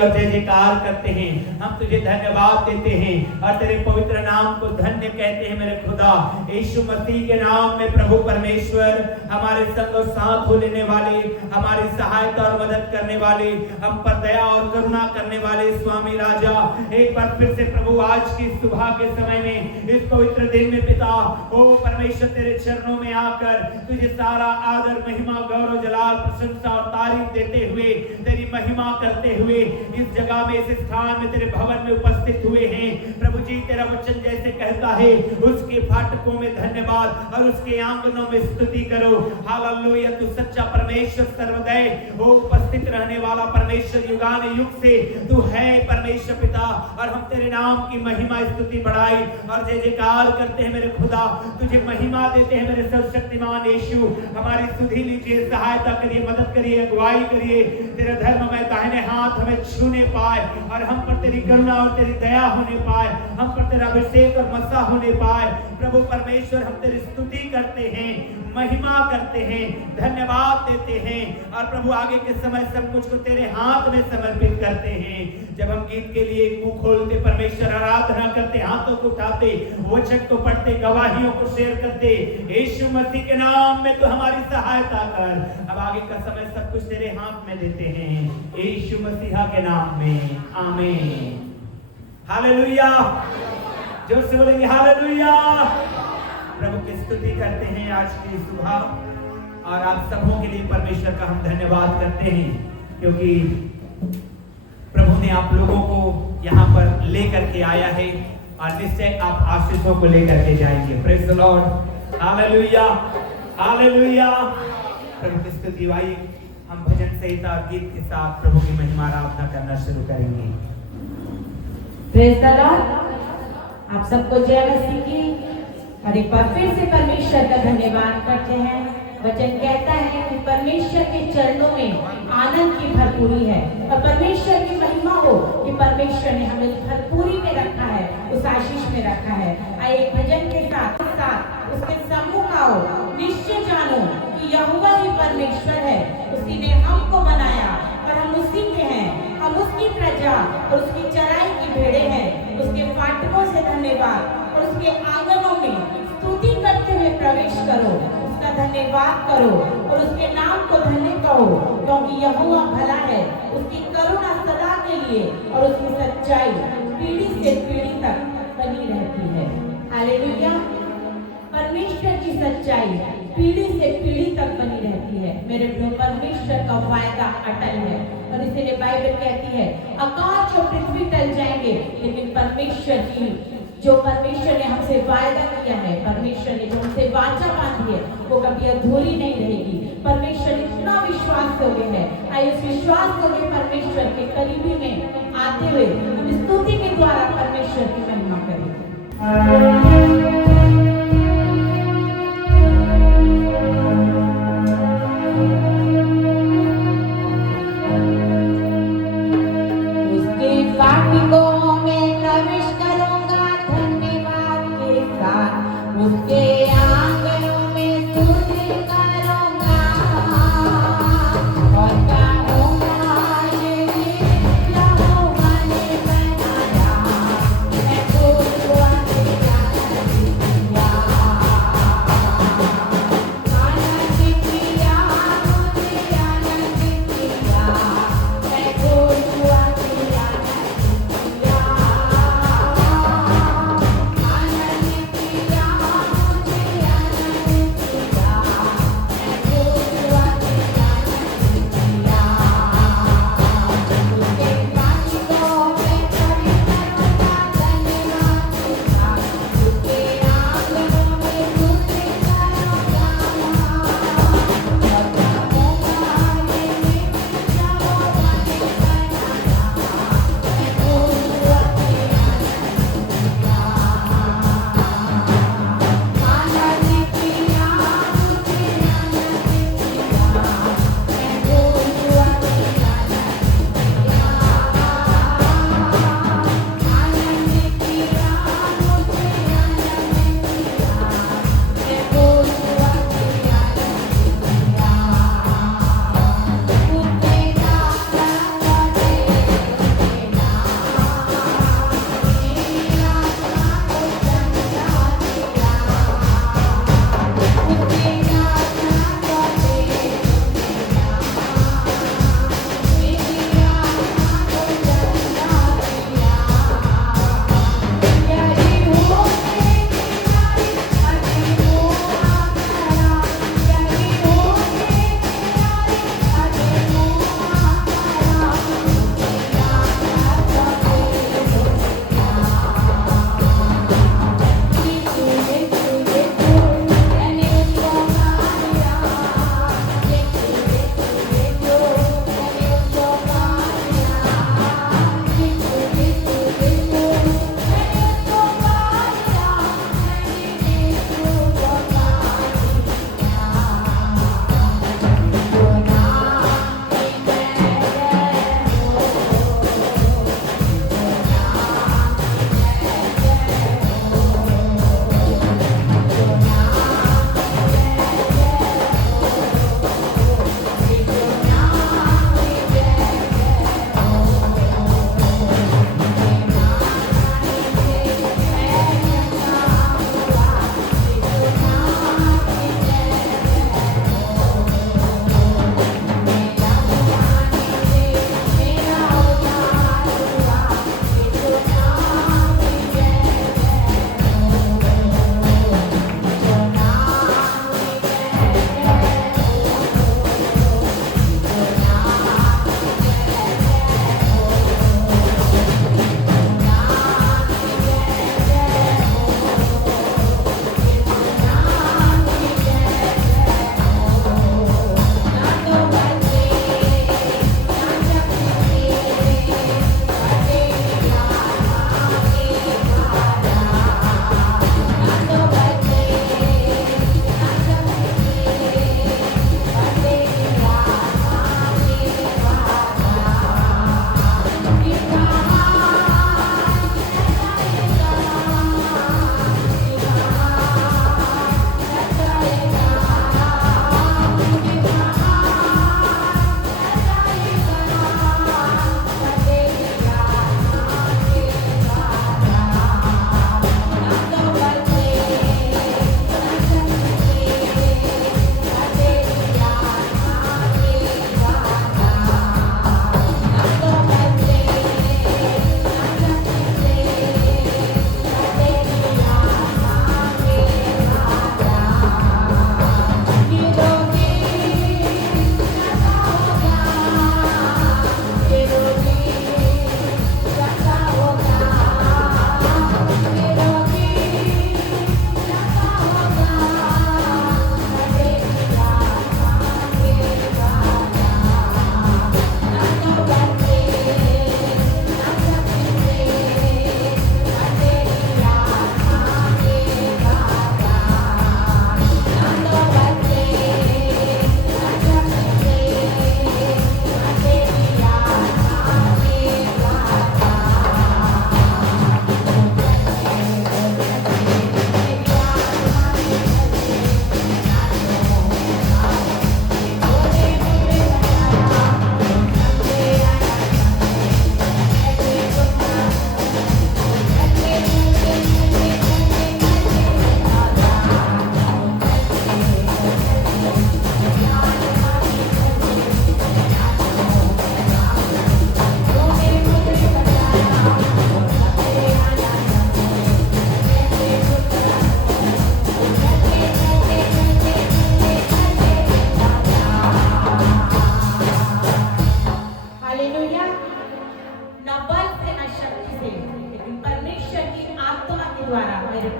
और जय जयकार करते हैं। हम तुझे धन्यवाद देते हैं और तेरे पवित्र नाम को धन्य कहते हैं मेरे खुदा। यीशु मसीह के नाम में प्रभु परमेश्वर, हमारे संग और साथ हो लेने वाले, हमारी सहायता और मदद करने वाले, हम पर दया और करुणा करने वाले स्वामी राजा, एक बार फिर से प्रभु आज की सुबह के समय में इस पवित्र दिन में पिता ओ परमेश्वर तेरे चरणों में आकर तुझे सारा आदर महिमा गौरव जलाल प्रशंसा और तारीफ देते हुए, तेरी महिमा करते हुए इस जगह में, इस स्थान में, तेरे भवन में उपस्थित हुए हैं। प्रभु जी तेरा वचन जैसे कहता है, उसके फाटकों में धन्यवाद और उसके आंगनों में स्तुति करो। हालेलुया, तू सच्चा परमेश्वर सर्वदय वो उपस्थित रहने वाला परमेश्वर, युगान युग से तू है परमेश्वर पिता, और हम तेरे नाम की महिमा स्तुति बढ़ाई और जय जयकार करते हैं मेरे खुदा। तुझे महिमा देते हैं मेरे सर्वशक्तिमान यीशु। हमारी सुधि लीजिए, सहायता करिए, मदद करिए, अगुवाई करिए। तेरा धर्म में दाहिने हाथ हमें छूने पाए और हम पर तेरी करुणा और तेरी दया होने पाए, हम पर तेरा अभिषेक और मसा होने पाए। प्रभु परमेश्वर हम तेरी स्तुति करते हैं, महिमा करते हैं, धन्यवाद देते हैं और प्रभु आगे के समय सब कुछ को तेरे हाथ में समर्पित करते हैं। जब हम गीत के लिए मुंह खोलते परमेश्वर, आराधना करते, हाथों को उठाते, वचन को पढ़ते, गवाहियों को शेयर करते, यीशु मसीह के नाम में तो हमारी सहायता कर। अब आगे का समय सब कुछ तेरे हाथ में देते हैं, यीशु मसीहा के नाम में, आमीन। हालेलुया, जोर से बोलेंगे हालेलुया। प्रभु की स्तुति करते हैं आज की सुबह, और आप सबों के लिए परमेश्वर का हम धन्यवाद करते हैं, क्योंकि प्रभु ने आप लोगों को यहाँ पर लेकर के आया है और निश्चय आप आशीषों को लेकर के जाएंगे। Praise the lord, hallelujah, hallelujah. प्रभु की स्तुति भाई, हम भजन संहिता और गीत के साथ प्रभु की महिमा आराधना करना शुरू करेंगे। प्रेज द लॉर्ड, आप सबको जय मसीह की। और एक बार फिर से परमेश्वर का धन्यवाद करते हैं। वचन कहता है कि परमेश्वर के चरणों में आनंद की भरपूरी है, और परमेश्वर की महिमा हो कि परमेश्वर ने हमें भरपूरी में रखा है, उस आशीष में रखा है। आइए एक भजन के साथ साथ उसके सम्मुख आओ, निश्चय जानो कि यहोवा ही परमेश्वर है, उसी ने हमको बनाया और हम उसी के हैं, हम उसकी प्रजा और उसकी चराई की भेड़ें हैं। उसके फाटकों से धन्यवाद और उसके आंगनों में स्तुति करते हुए प्रवेश करो, उसका धन्यवाद करो और उसके नाम को धन्य कहो, क्योंकि यहोवा भला है, उसकी करुणा सदा के लिए और उसकी सच्चाई पीढ़ी से पीढ़ी तक बनी रहती है। हालेलुया, परमेश्वर की सच्चाई पीढ़ी से पीढ़ी तक बनी रहती है। मेरे प्रिय, परमेश्वर का वायदा अटल है, और इसीलिए बाइबल कहती है आकाश और पृथ्वी टल जाएंगे, लेकिन परमेश्वर की जो परमेश्वर ने हमसे वायदा किया है, परमेश्वर ने जो हमसे वाचा बांधी है, वो कभी अधूरी नहीं रहेगी। परमेश्वर इतना विश्वास योग्य है। आइए उस विश्वास योग्य परमेश्वर के करीबी में आते हुए हम स्तुति के द्वारा परमेश्वर की महिमा करेंगे। उसके आंगनों में स्तुति करूंगा और गाऊंगा ये यहोवा ने बनाया, मैं खुद को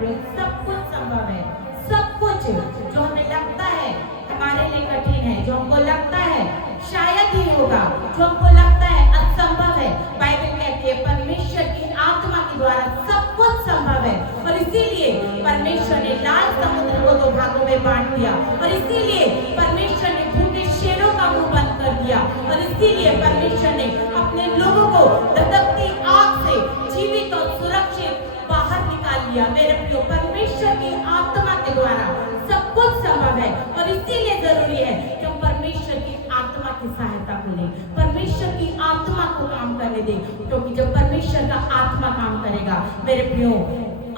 प्रिय सब कुछ संभव है। सब कुछ जो हमें लगता है हमारे लिए कठिन है, जो हमको लगता है शायद ही होगा, जो हमको लगता है असंभव है, बाइबल कहती है परमेश्वर की आत्मा के द्वारा सब कुछ संभव है। और इसीलिए परमेश्वर ने लाल समुद्र को 2 भागों में बांट दिया, और इसीलिए परमेश्वर ने भूखे शेरों का मुंह बंद कर दिया, और इसीलिए परमेश्वर ने अपने लोगों को धधकती आग से जीवित और सुरक्षित बाहर निकाल लिया। मेरे प्रियो, परमेश्वर की आत्मा के द्वारा सब कुछ संभव है, और इसीलिए जरूरी है कि हम परमेश्वर की आत्मा की सहायता को लें, परमेश्वर की आत्मा को काम करने दें, क्योंकि जब परमेश्वर का आत्मा काम करेगा मेरे प्रियो,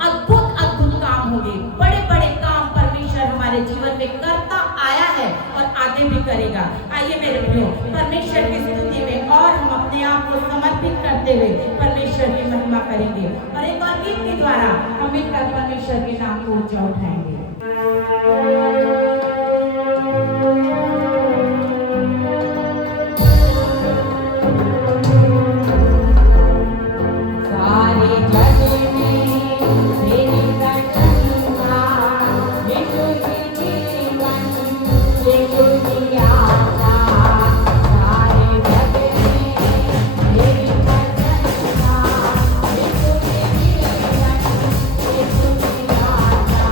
अद्भुत अद्भुत काम होंगे, बड़े बड़े काम परमेश्वर हमारे जीवन में करता आया है और आगे भी करेगा। आइए मेरे प्रियो, परमेश्वर की स्तुति में और हम अपने आप को समर्पित करते हुए परमेश्वर की महिमा करेंगे, और एक और गीत के द्वारा हम मिलकर परमेश्वर के नाम को ऊंचा उठाएंगे। सारे जग में तेरी करुणा, यीशु की जीवन, यीशु की आशा। सारे जग में तेरी करुणा, यीशु की जीवन, यीशु की आशा।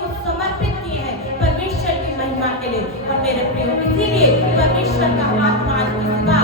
को समर्पित किए हैं परमेश्वर की महिमा के लिए। और मेरे प्रियो, इसीलिए परमेश्वर का आत्मा आज किसका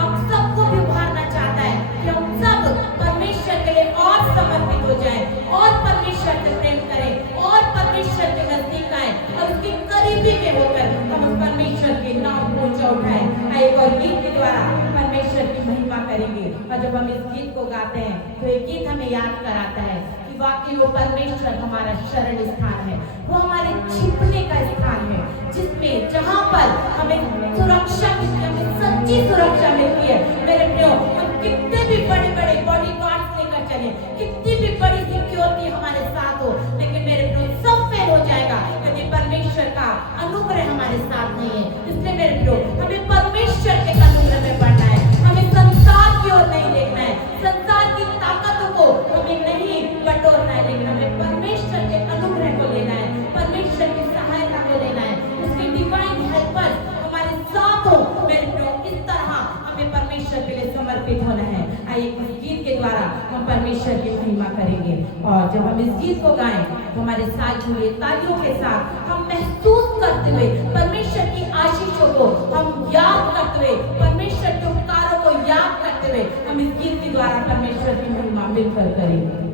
आप सबको भी उभारना चाहता है कि हम सब परमेश्वर के लिए और समर्पित हो जाएं, और परमेश्वर से प्रेम करें, और परमेश्वर के नजदीक आए, और उसके करीबी में होकर हम उस परमेश्वर के नाम को ऊंचा उठाएं। एक और गीत के द्वारा परमेश्वर की महिमा करेंगे। और जब हम इस गीत को गाते हैं तो ये गीत हमें याद कराता है कि वाकई वो परमेश्वर हमारा शरण स्थान है, वो हमारे छिपने का स्थान है, जिसमें जहाँ पर हमें सुरक्षा मिलती है, हमें सच्ची सुरक्षा मिलती है। मेरे प्रियो, हम कितने भी बड़े बड़े बॉडी गार्ड्स लेकर चले, कितनी भी बड़ी सिक्योरिटी हमारे साथ हो, लेकिन मेरे प्रियो सब फेल हो जाएगा यदि परमेश्वर का अनुग्रह हमारे साथ नहीं है। इसलिए मेरे प्रियो, हमें परमेश्वर के अनुग्रह में बढ़ना है, हमें संसार की ओर नहीं देखना है, संसार की ताकतों को हमें नहीं बटोरना है, लेकिन हमें परमेश्वर के अनुग्रह को लेना है, परमेश्वर की सहायता को लेना है, उसकी डिवाइन हेल्पर हमारे साथ हो। मेरे प्रियो, इस तरह हमें परमेश्वर के लिए समर्पित होना है। आइए इस गीत के द्वारा हम परमेश्वर की महिमा करेंगे। और जब हम इस गीत को गाएं तो हमारे साथ जुड़े तालियों के साथ हम महसूस करते हुए परमेश्वर की आशीषों को हम याद करते हुए, परमेश्वर के उपकारों को याद करते हुए हम इस गीत के द्वारा परमेश्वर की महिमा मिलकर करेंगे।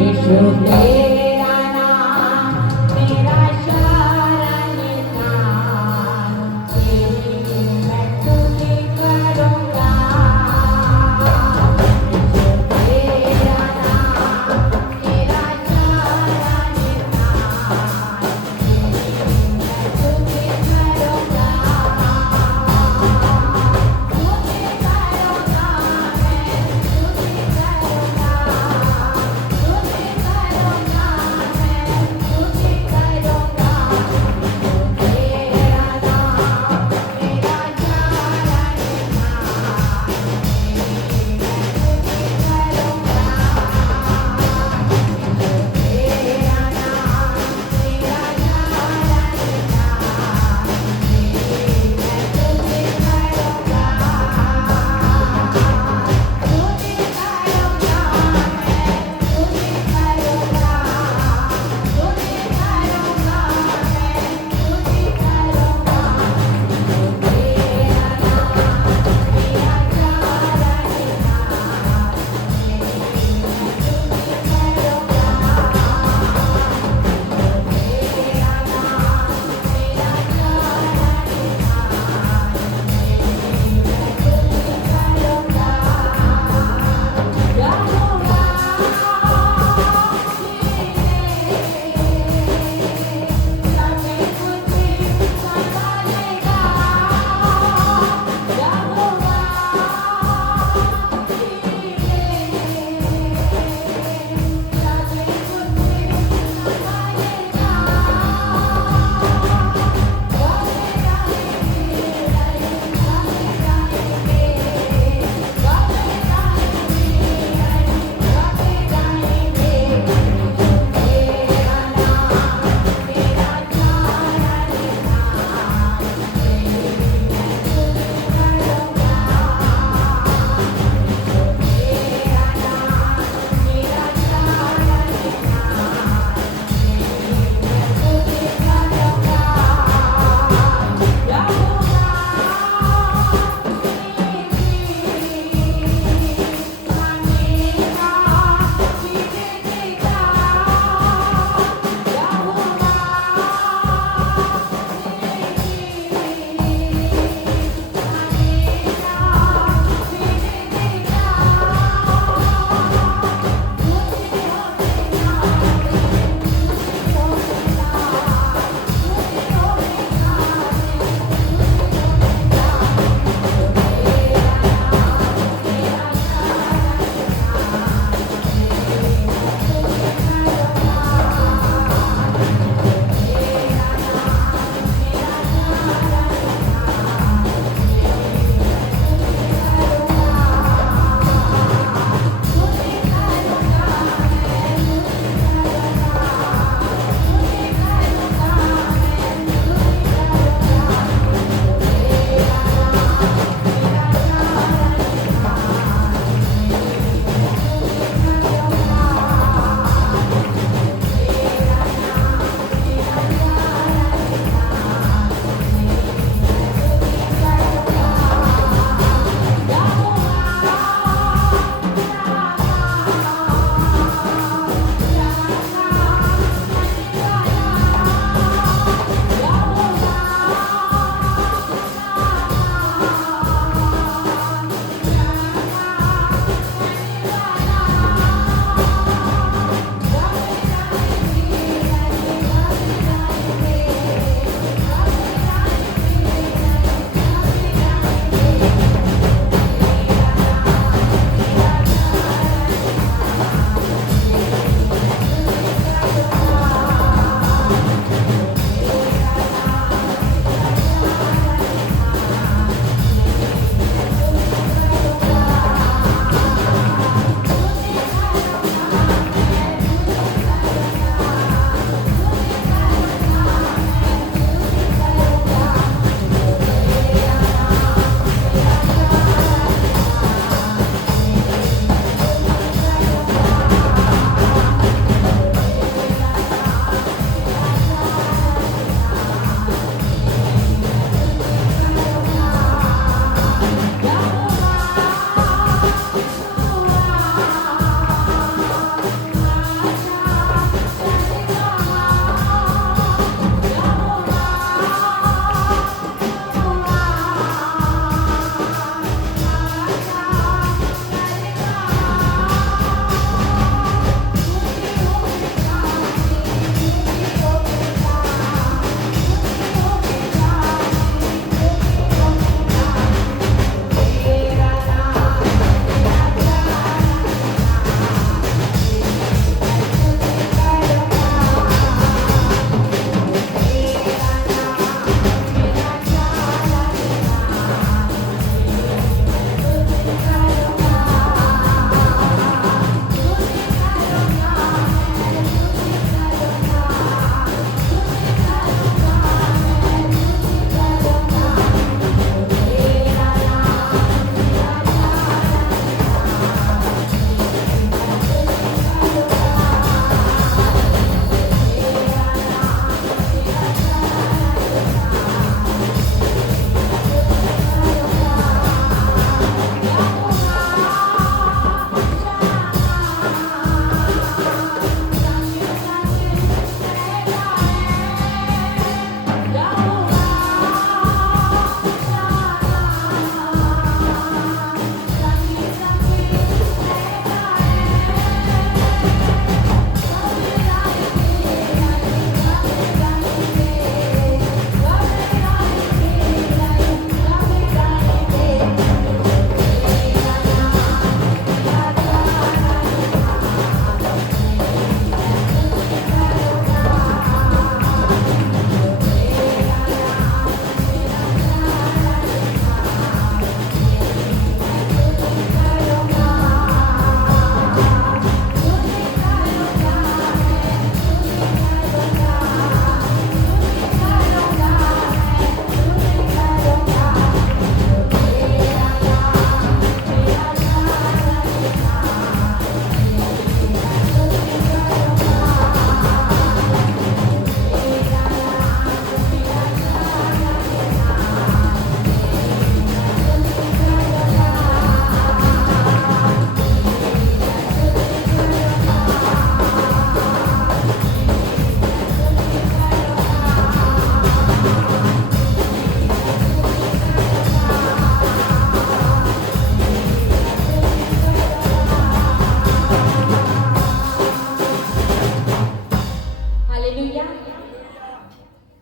यीशु तेरा नाम मेरा शरण स्थान, तेरी मैं स्तुति करूँगा। यीशु तेरा नाम मेरा शरण स्थान, तेरी मैं स्तुति करूँगा। स्तुति करूँगा मैं, स्तुति करूँगा, स्तुति करूँगा।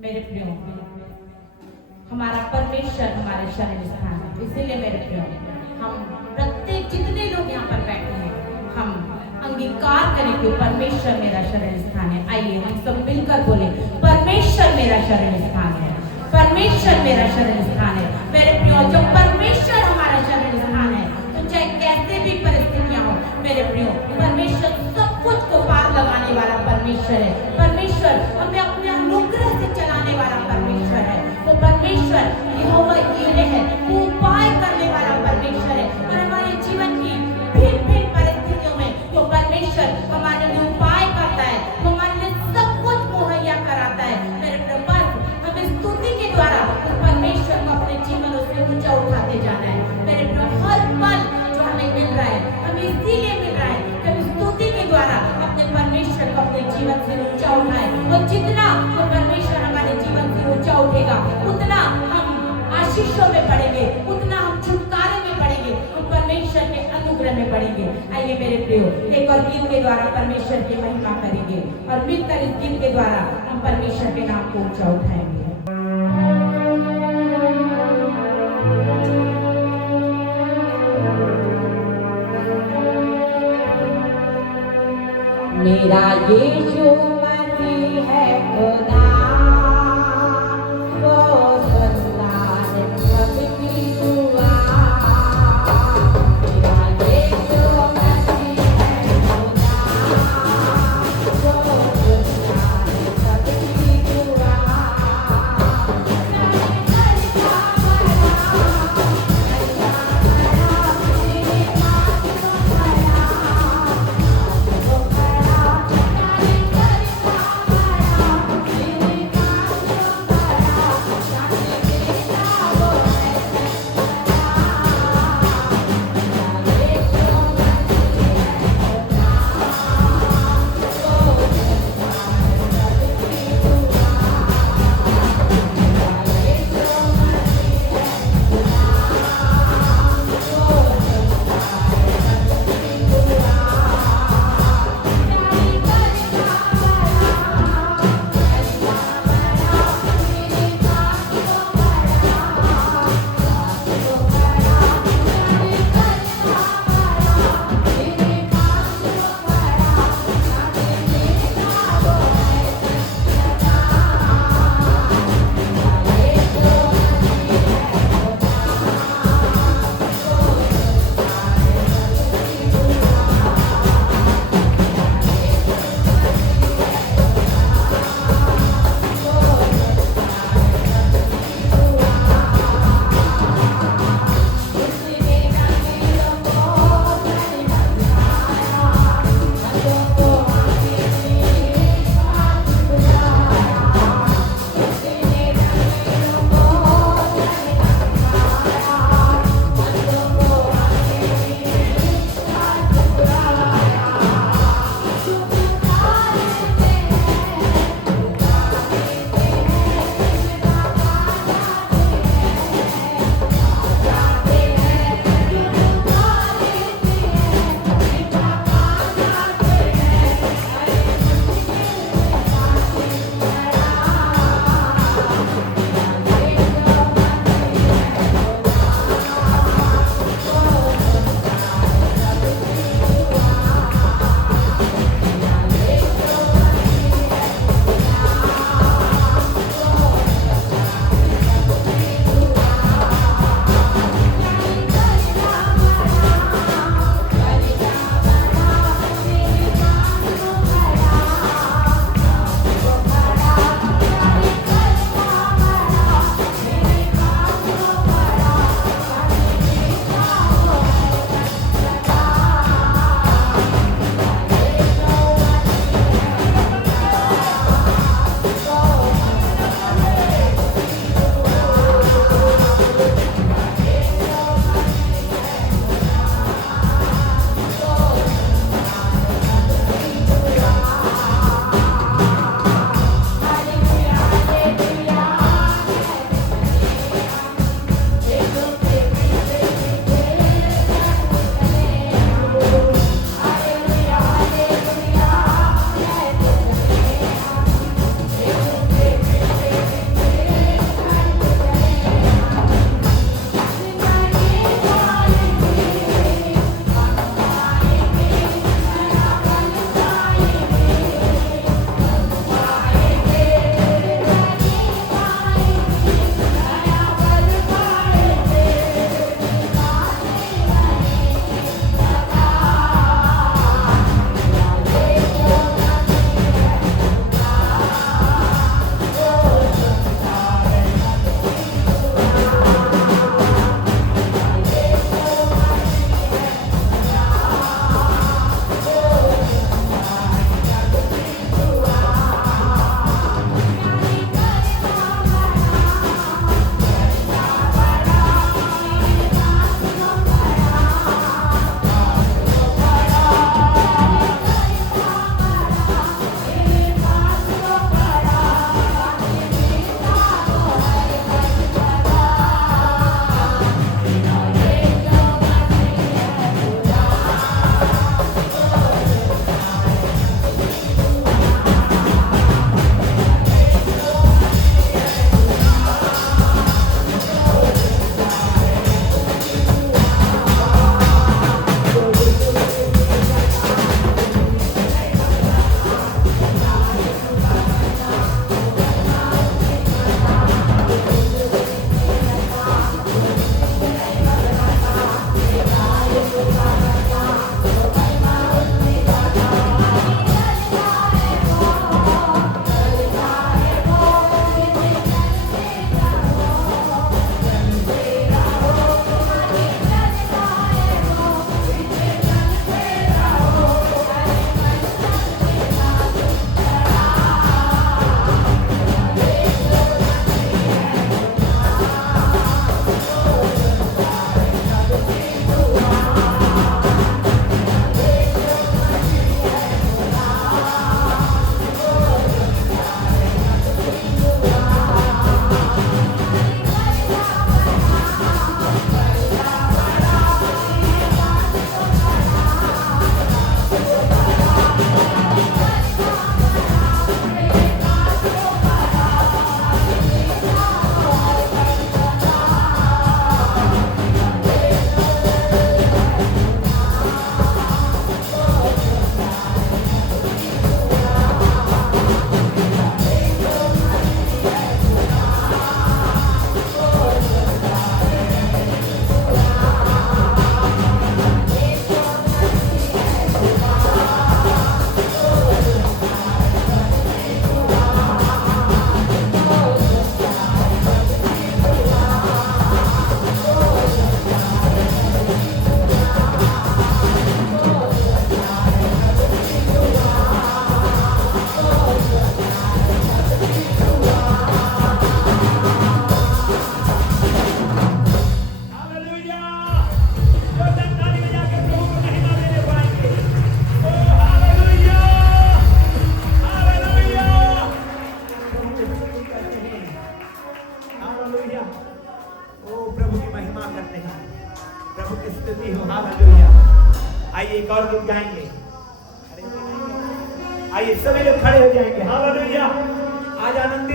मेरे प्रियो, हमारा परमेश्वर हमारे शरण स्थान है। इसीलिए मेरे प्रियो, हम प्रत्येक जितने लोग यहाँ पर बैठे हैं, हम अंगीकार करें कि परमेश्वर मेरा शरण स्थान है। आइए हम सब मिलकर बोले, परमेश्वर मेरा शरण स्थान है, परमेश्वर मेरा शरण स्थान है। मेरे प्रियो, जब परमेश्वर हमारा शरण स्थान है तो चाहे कैसे भी परिस्थितियां हो, मेरे प्रियो, परमेश्वर सब कुछ को पार लगाने वाला परमेश्वर है। परमेश्वर हमें अपने अनुग्रह से चलाने वाला परमेश्वर है। वो परमेश्वर यहोवा यीरे है, वो उपाय करने वाला परमेश्वर है। और हमारे जीवन की भिन्न भिन्न परिस्थितियों में वो परमेश्वर हमारे लिए उपाय करता है, हमारे लिए सब कुछ मुहैया कराता है। मेरे प्रभु, हमें स्तुति के द्वारा उस परमेश्वर को अपने जीवन से ऊंचा उठाते जाना है। मेरे प्रभु, हर पल जो हमें मिल रहा है, हमें इसीलिए मिल रहा है कि हम स्तुति के द्वारा अपने परमेश्वर को अपने जीवन से ऊंचा उठाए। और जितना वो परमेश्वर हमारे जीवन से ऊंचा उठेगा, उतना हम आशीषों में बढ़ेंगे, उतना हम छुटकारे में बढ़ेंगे, हम परमेश्वर के अनुग्रह में बढ़ेंगे। आइए मेरे प्रियो, एक और गीत के द्वारा परमेश्वर की महिमा करेंगे और मिलकर इस गीत के द्वारा हम परमेश्वर के नाम को ऊंचा उठाएंगे। मेरा यीशु मसीह है खुदा, वो सुनता है सबकी दुआ। मेरा यीशु मसीह है खुदा, वो सुनता है सबकी दुआ। Thank you.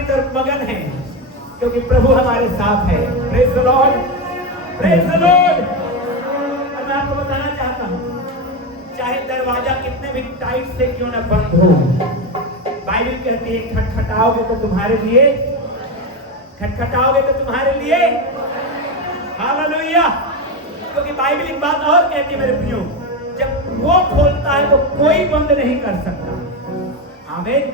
की तरफ मगन हैं, क्योंकि प्रभु हमारे साथ है। Praise the Lord, praise the Lord. और मैं आपको बताना चाहता हूँ, चाहे दरवाजा कितने भी टाइट से क्यों ना बंद हो, बाइबल कहती है खटखटाओगे तो तुम्हारे लिए, खटखटाओगे तो तुम्हारे लिए, हालेलुया। क्योंकि बाइबल एक बात और कहती है मेरे प्रियो, जब वो खोलता है तो कोई बंद नहीं कर सकता। आमीन।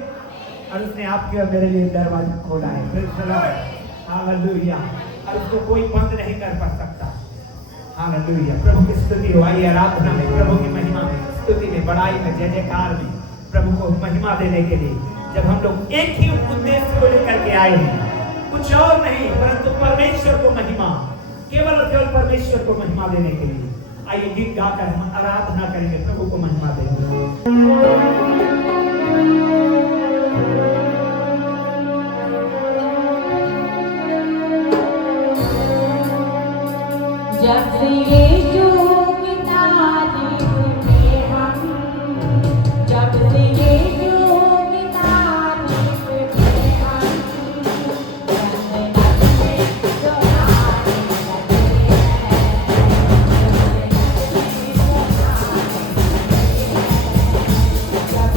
और उसने आपके और मेरे लिए दरवाजा खोला है, प्रेज द लॉर्ड, हालेलुया। और उसको कोई बंद नहीं कर सकता। हालेलुया। प्रभु की स्तुति हो। आइए आराधना में, प्रभु की महिमा में, स्तुति में, बड़ाई में, जय जयकार में प्रभु को महिमा देने के लिए जब हम लोग एक ही उद्देश्य को लेकर के आए हैं, कुछ और नहीं परंतु परमेश्वर को महिमा, केवल और केवल परमेश्वर को महिमा देने के लिए। आइए गीत गाकर हम आराधना करेंगे, प्रभु को महिमा देंगे। जब से यीशु की तारीफ में हम, जब से यीशु की तारीफ में हम, नन्हे जो गाने लगे हैं, जब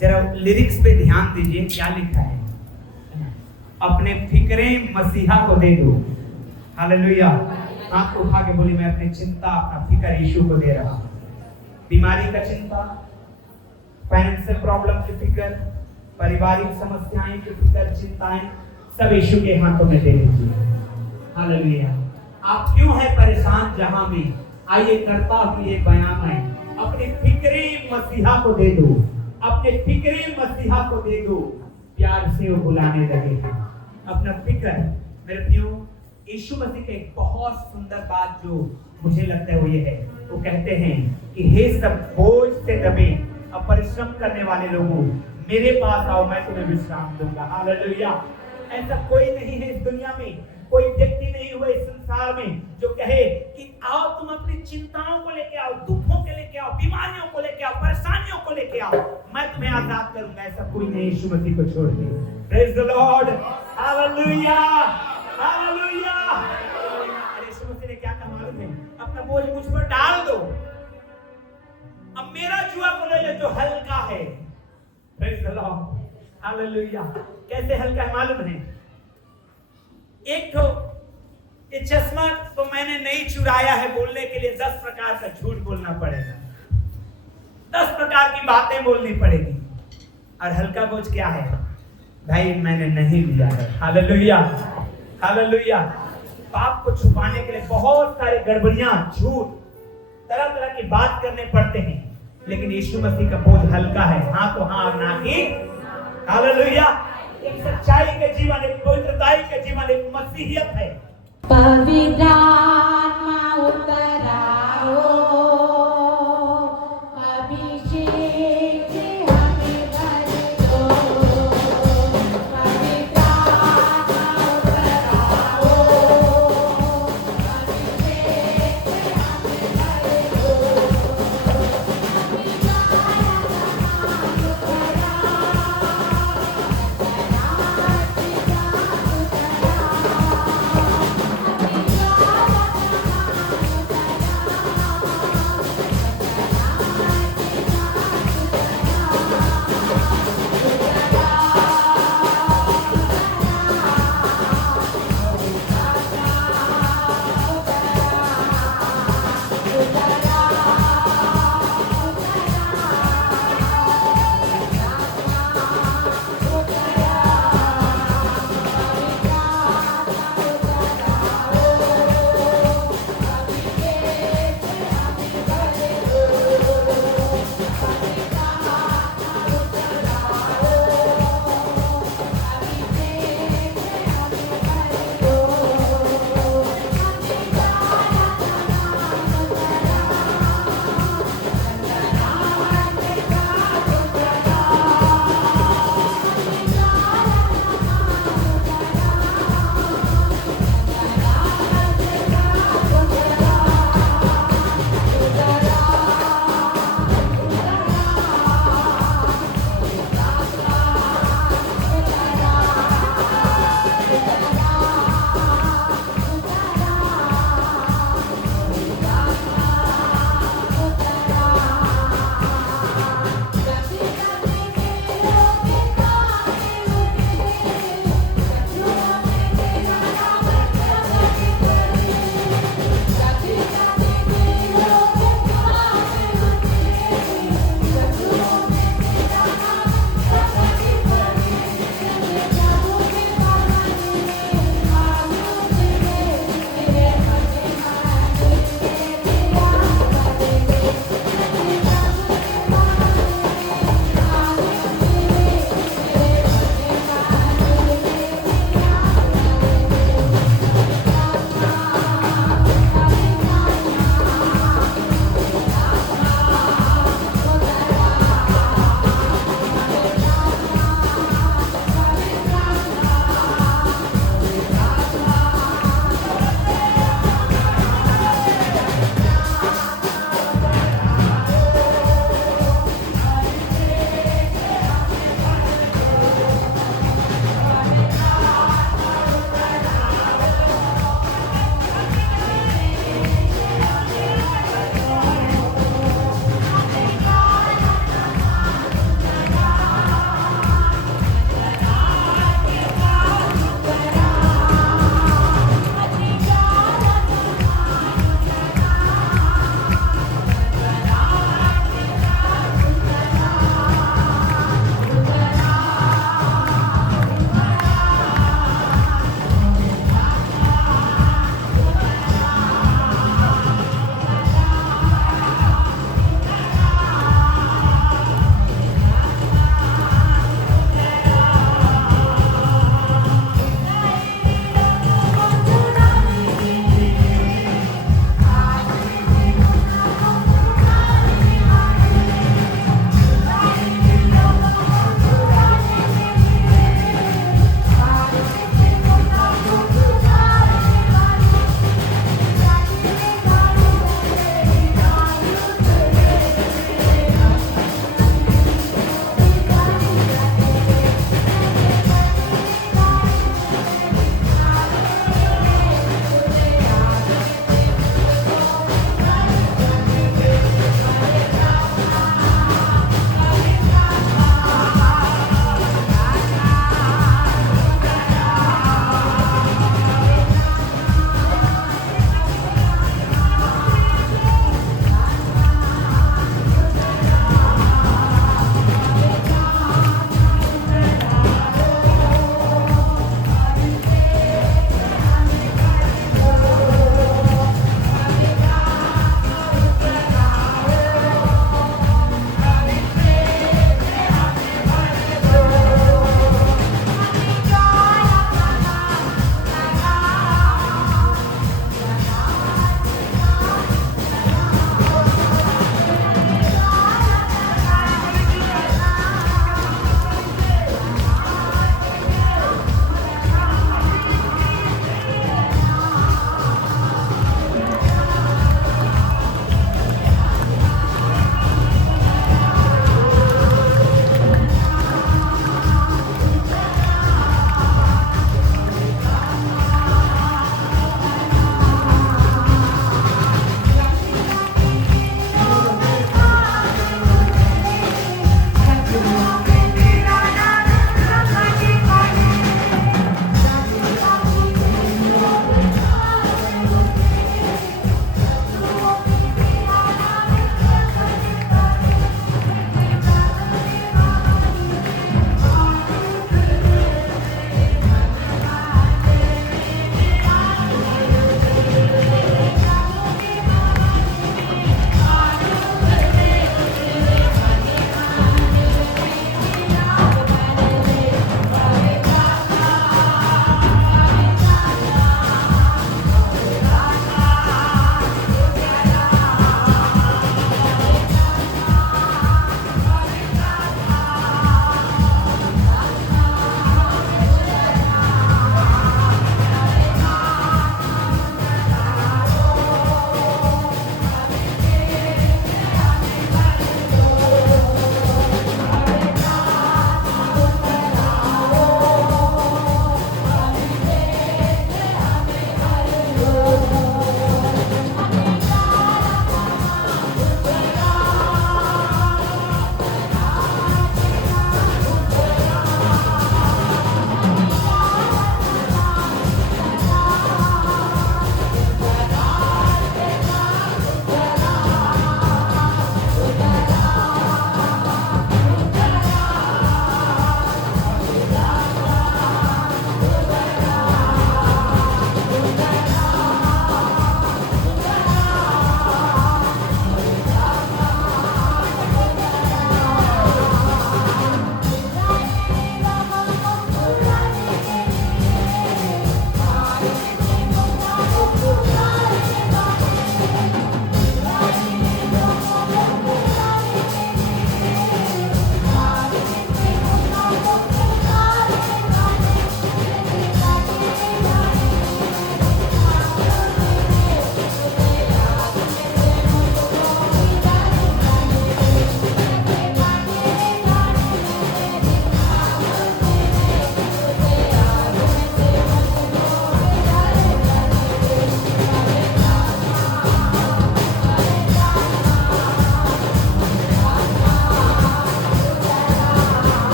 जरा लिरिक्स पे ध्यान दीजिए क्या लिखा है। अपने फिक्रें मसीहा को दे दो। हालेलुया। हाथ उठा के बोली, मैं अपनी चिंता, अपना फिक्र यीशु को दे रहा हूं। बीमारी का चिंता, फाइनेंशियल प्रॉब्लम की फिक्र, पारिवारिक समस्याएं की फिक्र, चिंताएं सब यीशु के हाथों में दे दीजिए। हालेलुया। आप क्यों है परेशान जहां भी, आइए करता हूं ये बयान है, अपने फिक्रें मसीहा को दे दो। अपने फिक्रें मसीहा को दे दो, प्यार से वो बुलाने लगेगा। अपना फिक्र, मेरे प्रियो, यीशु मसीह का एक बहुत सुंदर बात जो मुझे लगता है वो ये है, वो कहते हैं कि हे सब बोझ से दबे और परिश्रम करने वाले लोगों, मेरे पास आओ, मैं तुम्हें विश्राम दूंगा। हालेलुया। ऐसा कोई नहीं है इस दुनिया में, कोई व्यक्ति नहीं हुआ इस संसार में जो कहे कि आओ तुम अपनी चिंताओं को लेके आओ, दुखों के लेके आओ, बीमारियों को लेके आओ, परेशानियों को लेके आओ, मैं तुम्हें आजाद करूंगा। ऐसा कोई नहीं यीशु मसीह को छोड़ के। Praise the lord. Hallelujah. Hallelujah. Yeshu Masih ने क्या कहा मालूम है? अपना बोझ मुझ पर डाल दो, अब मेरा जुआ को ले लो जो हल्का है। Praise the lord. हालेलुया। कैसे हल्का है मालूम है? एक तो ये चश्मा तो मैंने नहीं चुराया है बोलने के लिए 10 प्रकार का झूठ बोलना पड़ेगा, 10 प्रकार की बातें बोलनी पड़ेगी। और हल्का बोझ क्या है? भाई मैंने नहीं लिया है। हालेलुया। हालेलुया। पाप को छुपाने के लिए बहुत सारे गड़बड़ियां, झूठ, तरह तरह की बात करने पड़ते हैं, लेकिन यीशु मसीह का बोझ हल्का है। हाँ तो हाँ, ना कि। हालेलुया। एक सच्चाई के जीवन, एक पवित्रताई के जीवन, एक मसीहियत है। पवित्र आत्मा उतर आओ, अभिषेक से हमें भर दो। पवित्र आत्मा उतर आओ, अभिषेक से हमें भर दो।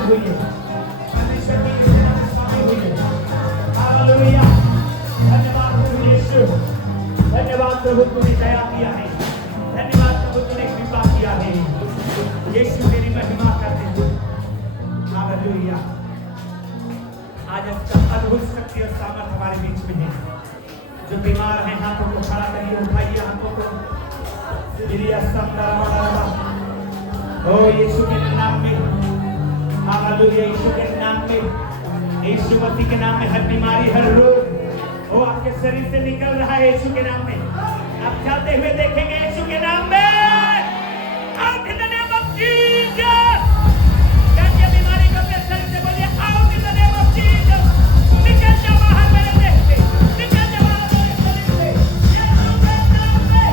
स्वामी हुई है, परमेश्वर की योजना में स्वामी हुई है। हालेलुया, धन्यवाद प्रभु यीशु, धन्यवाद प्रभु तूने दया किया है, धन्यवाद प्रभु तूने कृपा किया है। यीशु तेरी महिमा करते हैं। हालेलुया, आज इसका अद्भुत शक्ति और सामर्थ हमारे बीच में है। जो बीमार हैं हाथों को खड़ा करिए, उठाइए हाथों को। ओ यीशु के नाम में, हालेलुया, यीशु के नाम में, यीशु मसीह के नाम में हर बीमारी, हर रोग वो आपके शरीर से निकल रहा है यीशु के नाम में। आप चलते हुए देखेंगे यीशु के नाम में। Out in the name of Jesus. क्या बीमारी का अपने शरीर से बोलिए, out in the name of Jesus. निकल जा बाहर मेरे देह से, निकल जा बाहर मेरे शरीर से। यीशु के नाम में, यीशु के नाम में,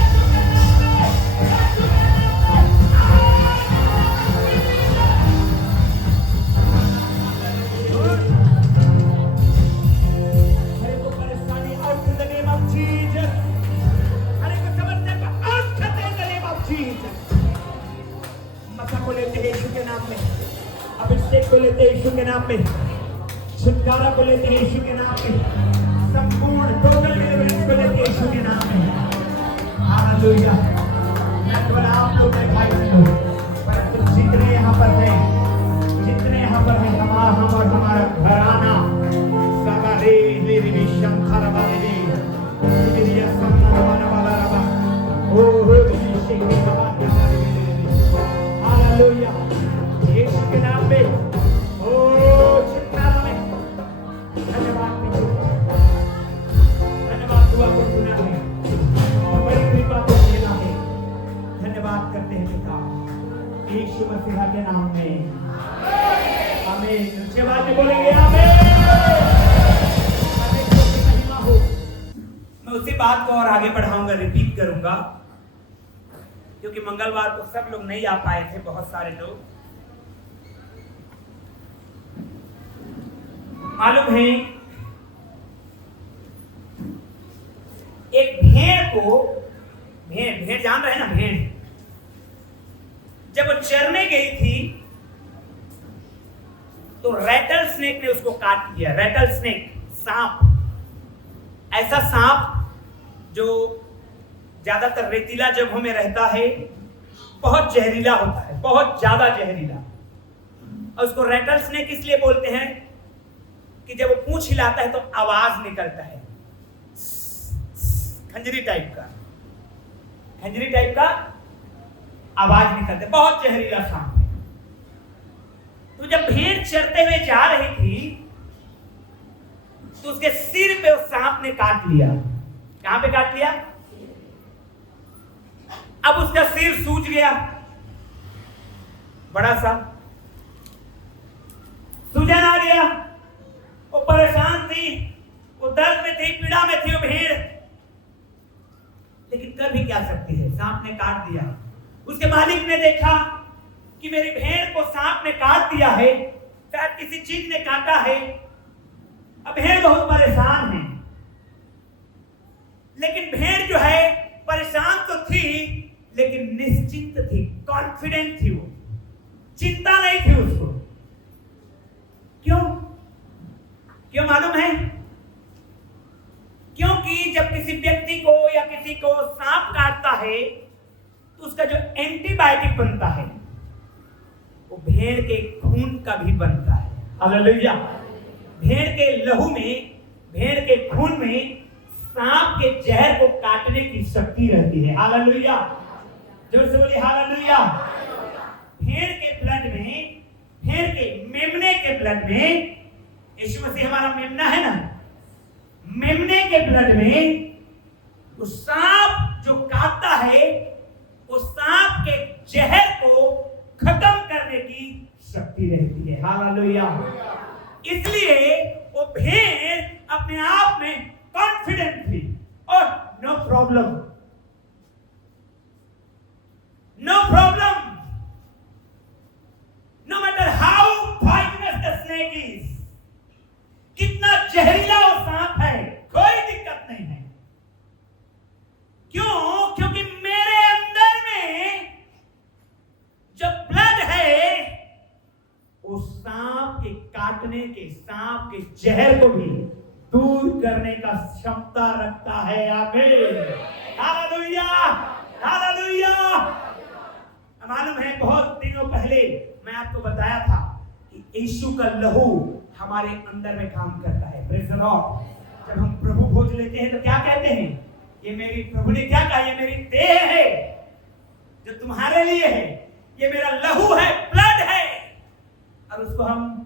यीशु के नाम में। हर को परेशानी out in the name of Jesus. हर को समस्या को out in the name of Jesus. मसा को लेते हैं यीशु के नाम में, अभिषेक को लेते हैं यीशु के नाम में, छुटकारा को लेते हैं यीशु के नाम में, संपूर्ण टोटल डिलीवरेंस को लेते हैं यीशु के नाम में। हालेलुया। मैं तो आप लोग भाई बहनों, परंतु जितने यहाँ पर हैं, जितने यहाँ पर हैं, हमारा घराना सगारे मेरी विषम खरबारे मेरी संभावना वाला रबा ओ हो विषय की बात कर हालेलुया। यीशु के नाम में ओ छुटकारा में धन्यवाद पिता, धन्यवाद दुआ को सुना है, बड़ी कृपा को मिला है। धन्यवाद करते हैं पिता यीशु मसीह के नाम में, आमीन। अच्छे बातें बोलेंगे आमीन। महिमा हो। मैं उसी बात को और आगे बढ़ाऊंगा, रिपीट करूंगा, क्योंकि मंगलवार को सब लोग नहीं आ पाए थे, बहुत सारे लोग। मालूम है एक भेड़ को, भेड़ जान रहे हैं ना, भेड़ जब वो चरने गई थी तो रैटल स्नेक ने उसको काट दिया। रैटल स्नेक, सांप, ऐसा सांप जो ज्यादातर रेतीला जगहों में रहता है, बहुत जहरीला होता है, बहुत ज्यादा जहरीला। और उसको रैटल स्नेक इसलिए बोलते हैं कि जब वो पूंछ हिलाता है तो आवाज निकलता है, खंजरी टाइप का आवाज निकलता है, बहुत जहरीला सांप है। तो जब भेड़ चरते हुए जा रही थी तो उसके सिर पे उस सांप ने काट लिया। कहां पे काट लिया? अब उसका सिर सूज गया, बड़ा सा सूजन आ गया। वो परेशान थी, वो दर्द में थी, पीड़ा में थी वो भेड़, लेकिन कर भी क्या सकती है, सांप ने काट दिया। उसके मालिक ने देखा कि मेरी भेड़ को सांप ने काट दिया है, शायद किसी चीज ने काटा है। अब भेड़ बहुत परेशान है, लेकिन भेड़ जो है परेशान तो थी लेकिन निश्चिंत थी, कॉन्फिडेंट थी, वो चिंता नहीं थी उसको। क्यों मालूम है? क्योंकि जब किसी व्यक्ति को या किसी को सांप काटता है तो उसका जो एंटीबायोटिक बनता है वो भेड़ के खून का भी बनता है। हालेलुया। भेड़ के लहू में, भेड़ के खून में सांप के जहर को काटने की शक्ति रहती है। हालेलुया। जोर से बोलिए हालेलुया। भेड़ के ब्लड में, भेड़ के मेमने के ब्लड में, यीशु मसीह हमारा मेमना है ना, मेमने के ब्लड में वो सांप जो काटता है वो सांप के जहर को खत्म करने की शक्ति रहती है। हालेलुया। इसलिए वो भेड़ अपने आप में कॉन्फिडेंट थी और no problem, no problem, no matter how poisonous the snake is, कितना जहरीला वो सांप है, कोई दिक्कत नहीं है। क्यों? क्योंकि मेरे अंदर में जो ब्लड है काटने के, सांप के जहर को भी दूर करने का क्षमता रखता है। आमीन, हालेलुया, हालेलुया। मालूम है बहुत दिनों पहले मैं आपको बताया था कि यीशु का लहू हमारे अंदर में काम करता है। Praise the Lord. जब हम प्रभु भोज लेते हैं तो क्या कहते हैं? ये मेरी, प्रभु ने क्या कहा? ये मेरी देह है जो तुम्हारे लिए है, ये मेरा लहू है, ब्लड है। और उसको हम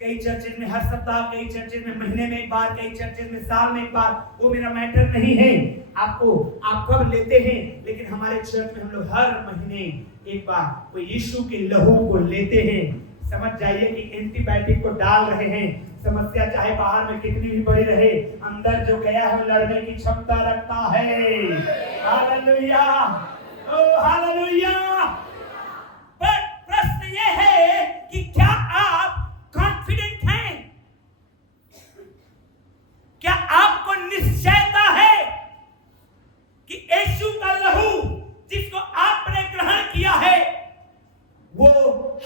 कई चर्चेज में हर सप्ताह, कई चर्चेज में महीने में एक बार, कई चर्चेज में साल में एक बार, वो मेरा मैटर नहीं है आपको, आप कब लेते हैं, लेकिन हमारे चर्च में हम लोग हर महीने एक बार वो यीशु के लहू को लेते हैं। समझ जाइए कि एंटीबायोटिक को डाल रहे हैं। समस्या चाहे बाहर में कितनी भी बड़ी रहे, अंदर जो गया है लड़ने की क्षमता रखता है। हालेलुया, ओ हालेलुया। पर प्रश्न ये है कि क्या आप कॉन्फिडेंट हैं? क्या आपको निश्चयता है कि यीशु का लहू जिसको आपने ग्रहण किया है वो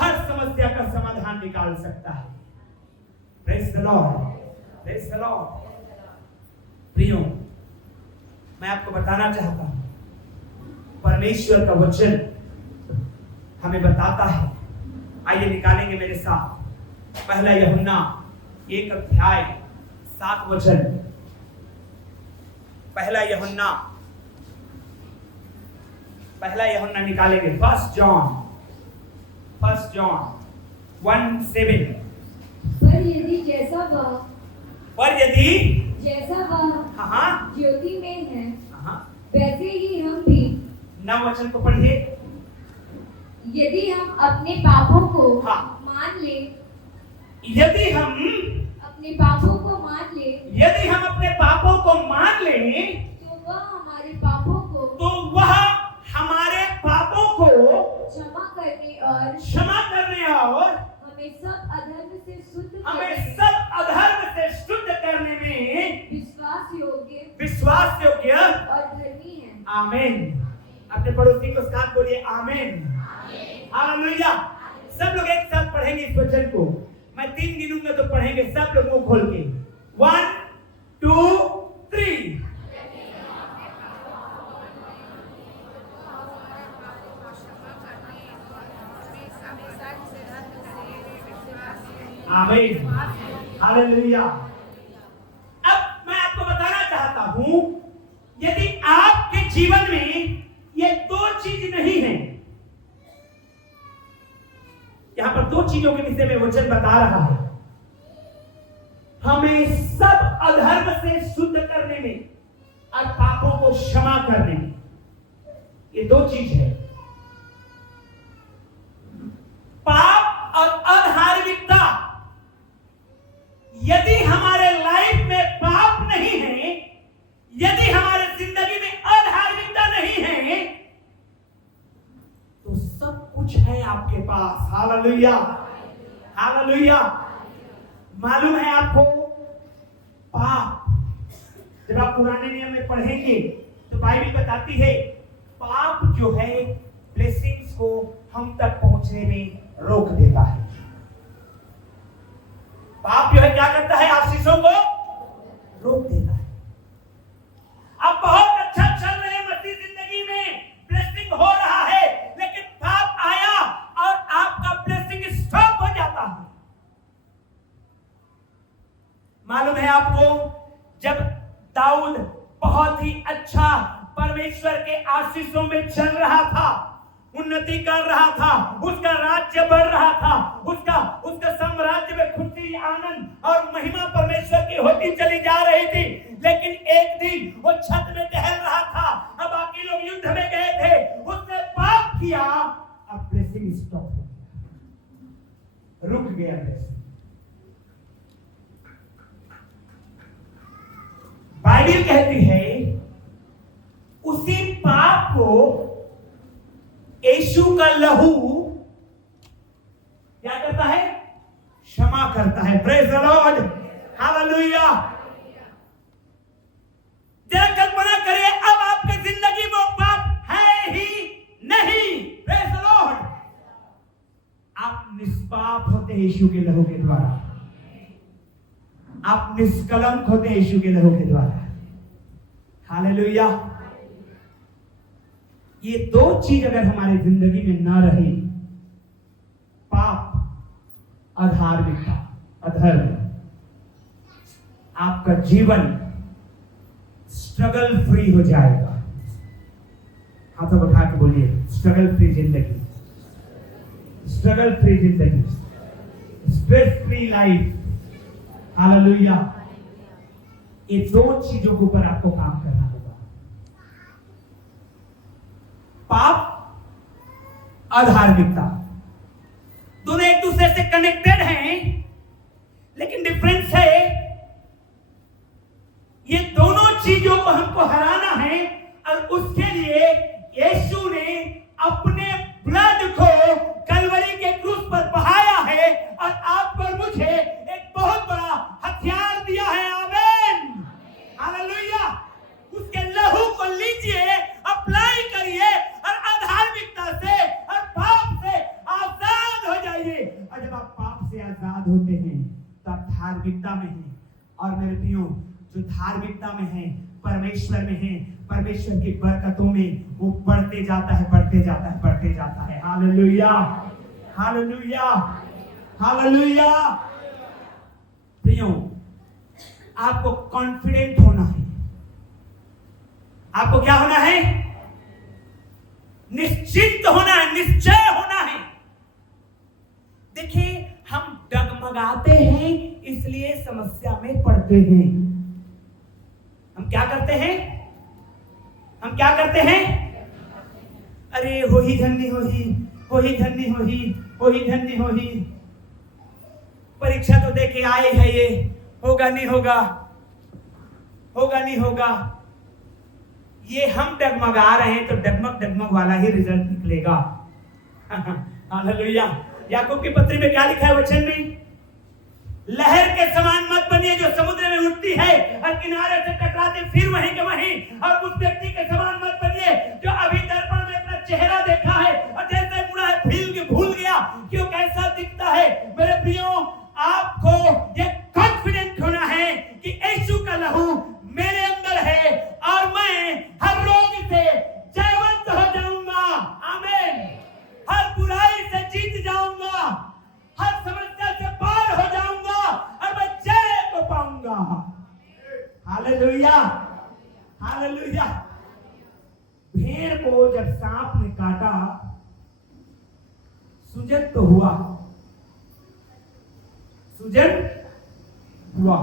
हर समस्या का समाधान निकाल सकता है? Praise the Lord, praise the Lord. प्रियो, मैं आपको बताना चाहता हूं, परमेश्वर का वचन हमें बताता है। आइए निकालेंगे मेरे साथ पहला यूहन्ना 1 अध्याय 7 वचन। पहला यूहन्ना निकालेंगे। 1 जॉन 1:7। पर यदि जैसा वह हाँ ज्योति में है, हाँ, वैसे ही हम भी 9 वचन को पढ़िए। यदि हम अपने पापों को हाँ। मान ले, यदि हम अपने पापों को मान ले, अपने पापों को मान लें तो वह हमारे पापों को क्षमा करने और हमें सब अधर्म से शुद्ध करने में विश्वास योग्य और धर्मी है। आमीन। अपने पड़ोसी को साथ बोलिए आमीन, हालेलुया। सब लोग एक साथ पढ़ेंगे इस वचन को। मैं 3 गिनूंगा तो पढ़ेंगे सब लोग मुंह खोल के। 1 2 3। आमीन, हालेलुया। अब मैं आपको बताना चाहता हूं, यदि आपके जीवन में ये 2 चीज नहीं है, यहां पर 2 चीजों के विषय में वचन बता रहा है। हमें सब अधर्म से शुद्ध करने में और पापों को क्षमा करने में, ये 2 चीज है। पाप और अधार्मिकता, यदि हमारे लाइफ में पाप नहीं है, यदि हमारे जिंदगी में अधार्मिकता नहीं है, तो सब कुछ है आपके पास। Hallelujah, hallelujah. मालूम है आपको, पाप, जब आप पुराने नियम में पढ़ेंगे तो बाइबल बताती है पाप जो है ब्लेसिंग्स को हम तक पहुंचने में रोक देता है। पाप जो है क्या करता है? आशीषों को रोक देता है। अब बहुत अच्छा चल रहे मसीह जिंदगी में, ब्लेसिंग हो रहा है, लेकिन पाप आया और आपका ब्लेसिंग स्टॉप हो जाता है। मालूम है आपको, जब दाऊद बहुत ही अच्छा परमेश्वर के आशीषों में चल रहा था, उन्नति कर रहा था, उसका राज्य बढ़ रहा था, उसका साम्राज्य में खुशी, आनंद और महिमा परमेश्वर की होती चली जा रही थी। लेकिन एक दिन वो छत में टहल रहा था, अब बाकी लोग युद्ध में गए थे, उसने पाप किया, अब ब्लेसिंग स्टॉप हो गया, रुक गया ब्लेसिंग। बाइबल कहती है उसी पाप को यीशु का लहू क्या करता है? क्षमा करता है। Praise the lord, hallelujah. जरा कल्पना करिए, अब आपकी जिंदगी में पाप है ही नहीं। Praise the Lord. आप निष्पाप होते हैं यीशु के लहू के द्वारा। आप निष्कलंक होते हैं यीशु के लहू के द्वारा। हालेलुया। ये दो चीज अगर हमारी जिंदगी में ना रही, पाप, अधार्मिकता, अधर्म, आपका जीवन स्ट्रगल फ्री हो जाएगा। हाथों उठा के बोलिए, स्ट्रगल फ्री जिंदगी, स्ट्रगल फ्री जिंदगी, स्ट्रेस फ्री लाइफ। हालेलुया। ये दो चीजों के ऊपर आपको काम करना होगा। पाप, अधार्मिकता, दोनों एक दूसरे से कनेक्टेड हैं, लेकिन डिफरेंस है ये दोनों चीजों को हमको हराना है, और उसके लिए यीशु ने अपने ब्लड को कलवरी के क्रूस पर बहाया है, और आपको और मुझे एक बहुत बड़ा हथियार दिया है। आमीन, हालेलुया। उसके लहू को लीजिए, अप्लाई करिए, और अधार्मिकता से और पाप से आजाद हो जाइए। और जब आप पाप से आजाद होते हैं तो आप धार्मिकता में हैं। और मेरे प्रियो, जो धार्मिकता में है, परमेश्वर में है, परमेश्वर की बरकतों में वो बढ़ते जाता है, बढ़ते जाता है, बढ़ते जाता है। Hallelujah, hallelujah, hallelujah. प्रियो, आपको कॉन्फिडेंट होना है। आपको क्या होना है? निश्चिंत होना है, निश्चय होना है। देखिए, हम डगमगाते हैं इसलिए समस्या में पड़ते हैं। हम क्या करते हैं? हम क्या करते हैं? अरे हो ही धन्य हो ही, हो ही धन्य हो ही, हो ही धन्य हो ही। परीक्षा तो दे के आए है, ये होगा नहीं होगा, होगा नहीं होगा। ये हम डगमगा रहे हैं तो डगमग डगमग वाला ही रिजल्ट निकलेगा। हालेलुया। याकूब की पत्री में क्या लिखा है वचन में? लहर के समान मत बनिए जो समुद्र में उठती है और किनारे से टकराते फिर वहीं के वहीं, और उस व्यक्ति के समान मत बनिए जो अभी दर्पण में अपना चेहरा देखा है और जैसे बुरा है भूल गया कि वो कैसा दिखता है। मेरे प्रियो, आपको ये कॉन्फिडेंट होना है कि यीशु का लहू मेरे अंदर है और मैं हर रोग से जयवंत हो जाऊंगा। आमीन। हर बुराई से जीत जाऊंगा, हर समस्या से पार हो जाऊंगा, और मैं जय को पाऊंगा। Hallelujah, hallelujah. भेड़ को जब सांप ने काटा, सूजन तो हुआ, सूजन हुआ,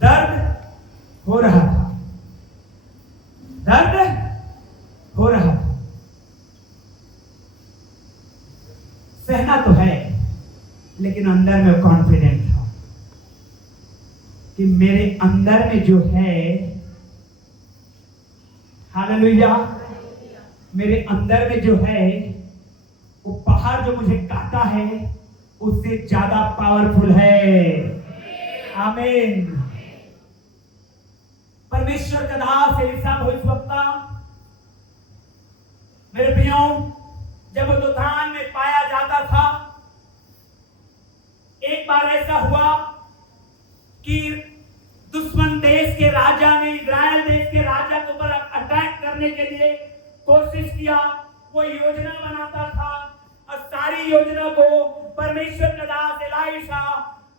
दर्द हो रहा था, दर्द हो रहा था। सहना तो है, लेकिन अंदर में कॉन्फिडेंट था कि मेरे अंदर में जो है, हालेलुया, मेरे अंदर में जो है वो पहाड़ जो मुझे काटा है उससे ज्यादा पावरफुल है। आमीन। परमेश्वर का दास एलिशा भविष्यवक्ता, मेरे प्रियो, जब वो दोथान में पाया जाता था, एक बार ऐसा हुआ कि दुश्मन देश के राजा ने इजराइल देश के राजा के ऊपर अटैक करने के लिए कोशिश किया। वो योजना बनाता था और सारी योजना को परमेश्वर का दास एलीशा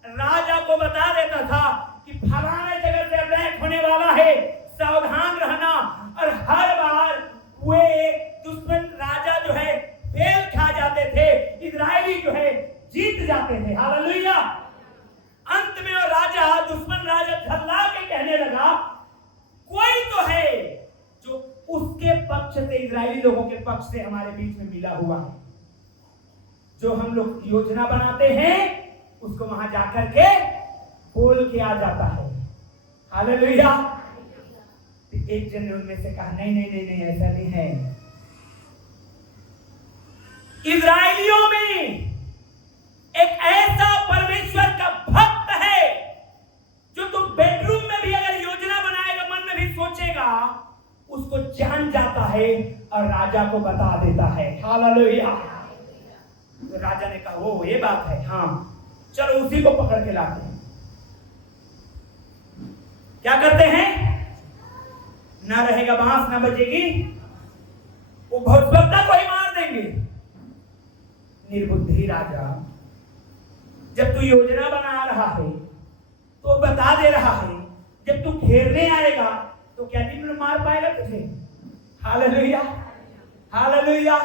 राजा को बता देता था कि फलाने जगह से अटैक होने वाला है, सावधान रहना। और हर बार वे दुश्मन राजा जो है फेल खा जाते थे, इजरायली जो है जीत जाते थे। हालेलुया। अंत में वो राजा, दुश्मन राजा झल्ला के कहने लगा, कोई तो है जो उसके पक्ष से, इजरायली लोगों के पक्ष से हमारे बीच में मिला हुआ है। जो हम लोग योजना बनाते हैं उसको वहां जाकर के बोल के आ जाता है। हालेलुया। एक जन ने उनमें से कहा, नहीं नहीं नहीं नहीं, ऐसा नहीं है। इजरायलियों में एक ऐसा परमेश्वर का भक्त है जो तुम बेडरूम में भी अगर योजना बनाएगा, मन में भी सोचेगा, उसको जान जाता है और राजा को बता देता है। हालेलुया। तो राजा ने कहा, वो ये बात है, हाँ चलो उसी को पकड़ के लाते हैं। क्या करते हैं? ना रहेगा बांस ना बजेगी, वो भोजभक्ता को ही मार देंगे। निर्बुद्धि राजा, जब तू योजना बना रहा है तो बता दे रहा है, जब तू घेरने आएगा तो क्या दिन में मार पाएगा तुझे? Hallelujah, hallelujah,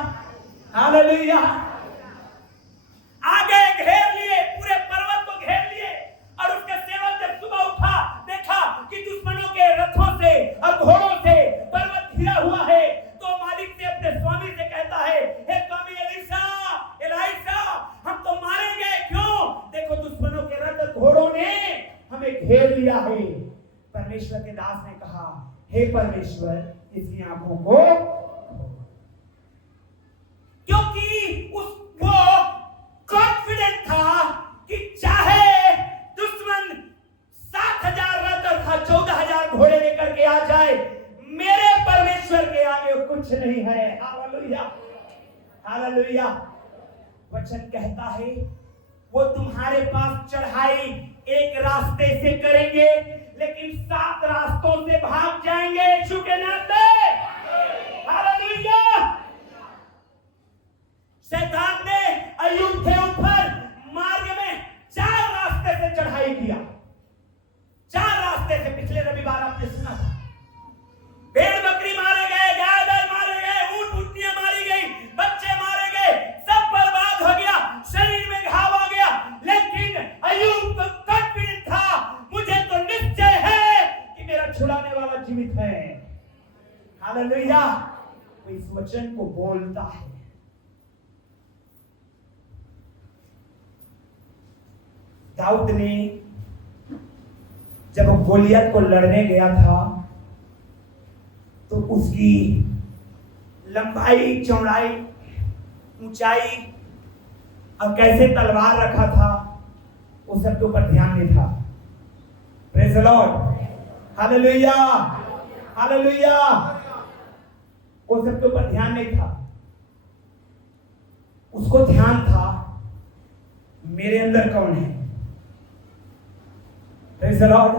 hallelujah. आगे घेर लिए, पूरे पर्वत को घेर लिए, और उसके सेवक जब सुबह उठा देखा कि दुश्मनों के रथों से और घोड़ों से पर्वत घिरा हुआ है, तो मालिक से अपने स्वामी से कहता है, हे स्वामी एलीशा, हम तो मारे गए, क्यों? देखो दुश्मनों के रथ और घोड़ों ने हमें घेर लिया है। परमेश्वर के दास ने कहा, हे परमेश्वर, इसकी आंखों को, क्योंकि वो कॉन्फिडेंट था कि चाहे दुश्मन 7,000 रथ और 14,000 घोड़े लेकर के आ जाए, मेरे परमेश्वर के आगे कुछ नहीं है। Hallelujah, hallelujah. वचन कहता है वो तुम्हारे पास चढ़ाई एक रास्ते से करेंगे, लेकिन 7 रास्तों से भाग जाएंगे यीशु के नाम पे। हालेलुया। शैतान ने अय्यूब के ऊपर मार्ग में 4 रास्ते से चढ़ाई किया। 4 रास्ते से, पिछले रविवार आपने सुना था। भेड़ बकरी मारे गए, गाय बैल मारे गए, ऊंट ऊंटियां मारी गई, बच्चे मारे गए, सब बर्बाद हो गया, शरीर में घाव आ गया, लेकिन अय्यूब को कॉन्फिडेंट था, मुझे तो निश्चय है कि मेरा छुड़ाने वाला जीवित है। हालेलुया। वो इस वचन को बोलता है। दाऊद ने जब गोलियत को लड़ने गया था तो उसकी लंबाई, चौड़ाई, ऊंचाई और कैसे तलवार रखा था, उस सब के ऊपर ध्यान नहीं था। Praise the lord, hallelujah, hallelujah. उस सब के ऊपर ध्यान नहीं था। उसको ध्यान था मेरे अंदर कौन है। प्रेज़ द लॉर्ड,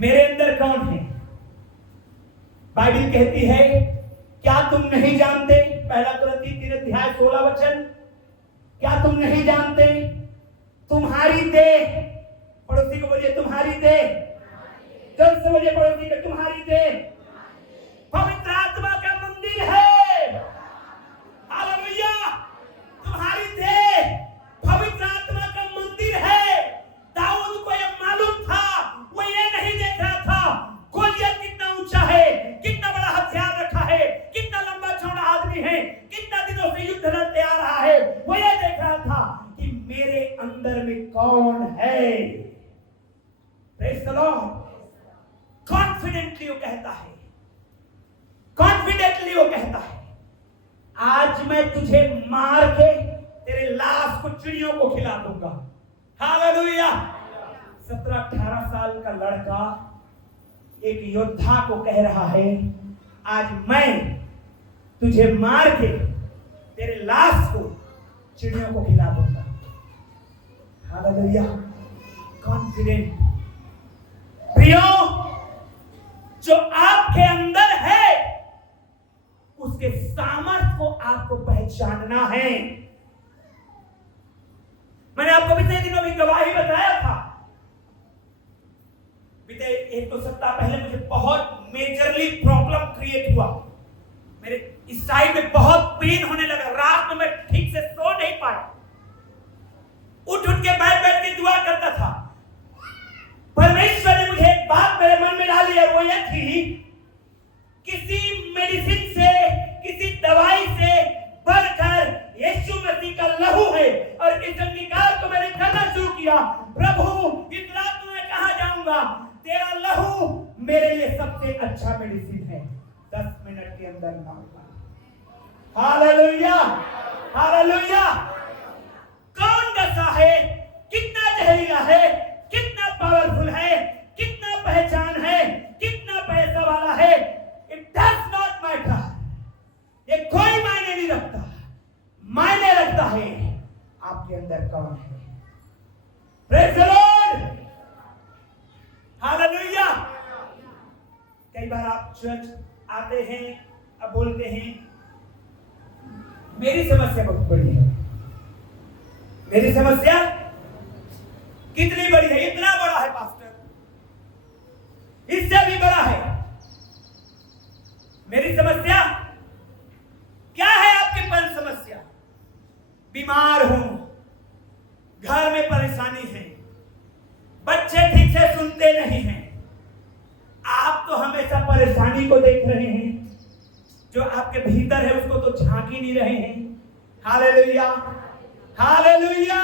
मेरे अंदर कौन है। बाइबल कहती है, क्या तुम नहीं जानते, पहला कुरिन्थी 3:16 क्या तुम नहीं जानते, तुम्हारी देह, पड़ोसी को बोलिए तुम्हारी देह, जल्द से बोलिए पड़ोसी को, तुम्हारी देह पवित्र आत्मा का मंदिर है। हालेलुया। तुम्हारी देह पवित्र आत्मा का मंदिर है। दाऊद को यह मालूम था, वो ये नहीं देख रहा था गोलियत कितना ऊंचा है, कितना बड़ा हथियार रखा है, कितना लंबा चौड़ा आदमी है, कितना दिनों से युद्ध लड़ते आ रहा है। वो ये देख रहा था कि मेरे अंदर में कौन है। Praise the Lord. कॉन्फिडेंटली वो कहता है, कॉन्फिडेंटली वो कहता है, आज मैं तुझे मार के तेरे लाश को चिड़ियों को खिला दूंगा। हालेलुया। 17-18 साल का लड़का एक योद्धा को कह रहा है, आज मैं तुझे मार के तेरे लाश को चिड़ियों को खिला दूंगा। हालेलुया। कॉन्फिडेंट। प्रियो, जो आपके अंदर है उसके सामर्थ्य को आपको पहचानना है। मैंने आपको बीते दिनों में गवाही बताया था। बीते 1-2 सप्ताह पहले मुझे बहुत मेजरली प्रॉब्लम क्रिएट हुआ। मेरे इस साइड में बहुत पेन होने लगा। रात में मैं ठीक से सो नहीं पाया। उठ के बैठ के दुआ करता था। परमेश्वर ने मुझे एक बात मेरे मन में डाली, और वो ये थी, किसी मेडिसिन से, किसी दवाई से बढ़कर यीशु मसीह का लहू है। और इस अंगीकार को मैंने करना शुरू किया, प्रभु इस रात में कहां जाऊंगा, तेरा लहू मेरे लिए सबसे अच्छा मेडिसिन है। 10 मिनट के अंदर मांगा। Hallelujah, hallelujah. कौन डसा है, कितना जहरीला है, कितना पावरफुल है, कितना पहचान है, कितना पैसा वाला है, इट डज नॉट मैटर। ये कोई मायने नहीं रखता। मायने रखता है आपके अंदर कौन है। Praise the lord. हालेलुया। कई बार आप चर्च आते हैं, अब बोलते हैं मेरी समस्या बहुत बड़ी है। मेरी समस्या कितनी बड़ी है? इतना बड़ा है पास्टर, इससे भी बड़ा है। मेरी समस्या क्या है? आपकी पहली समस्या बीमार हूं, घर में परेशानी है, बच्चे ठीक से सुनते नहीं हैं। आप तो हमेशा परेशानी को देख रहे हैं, जो आपके भीतर है उसको तो झांक ही नहीं रहे हैं। Hallelujah, hallelujah.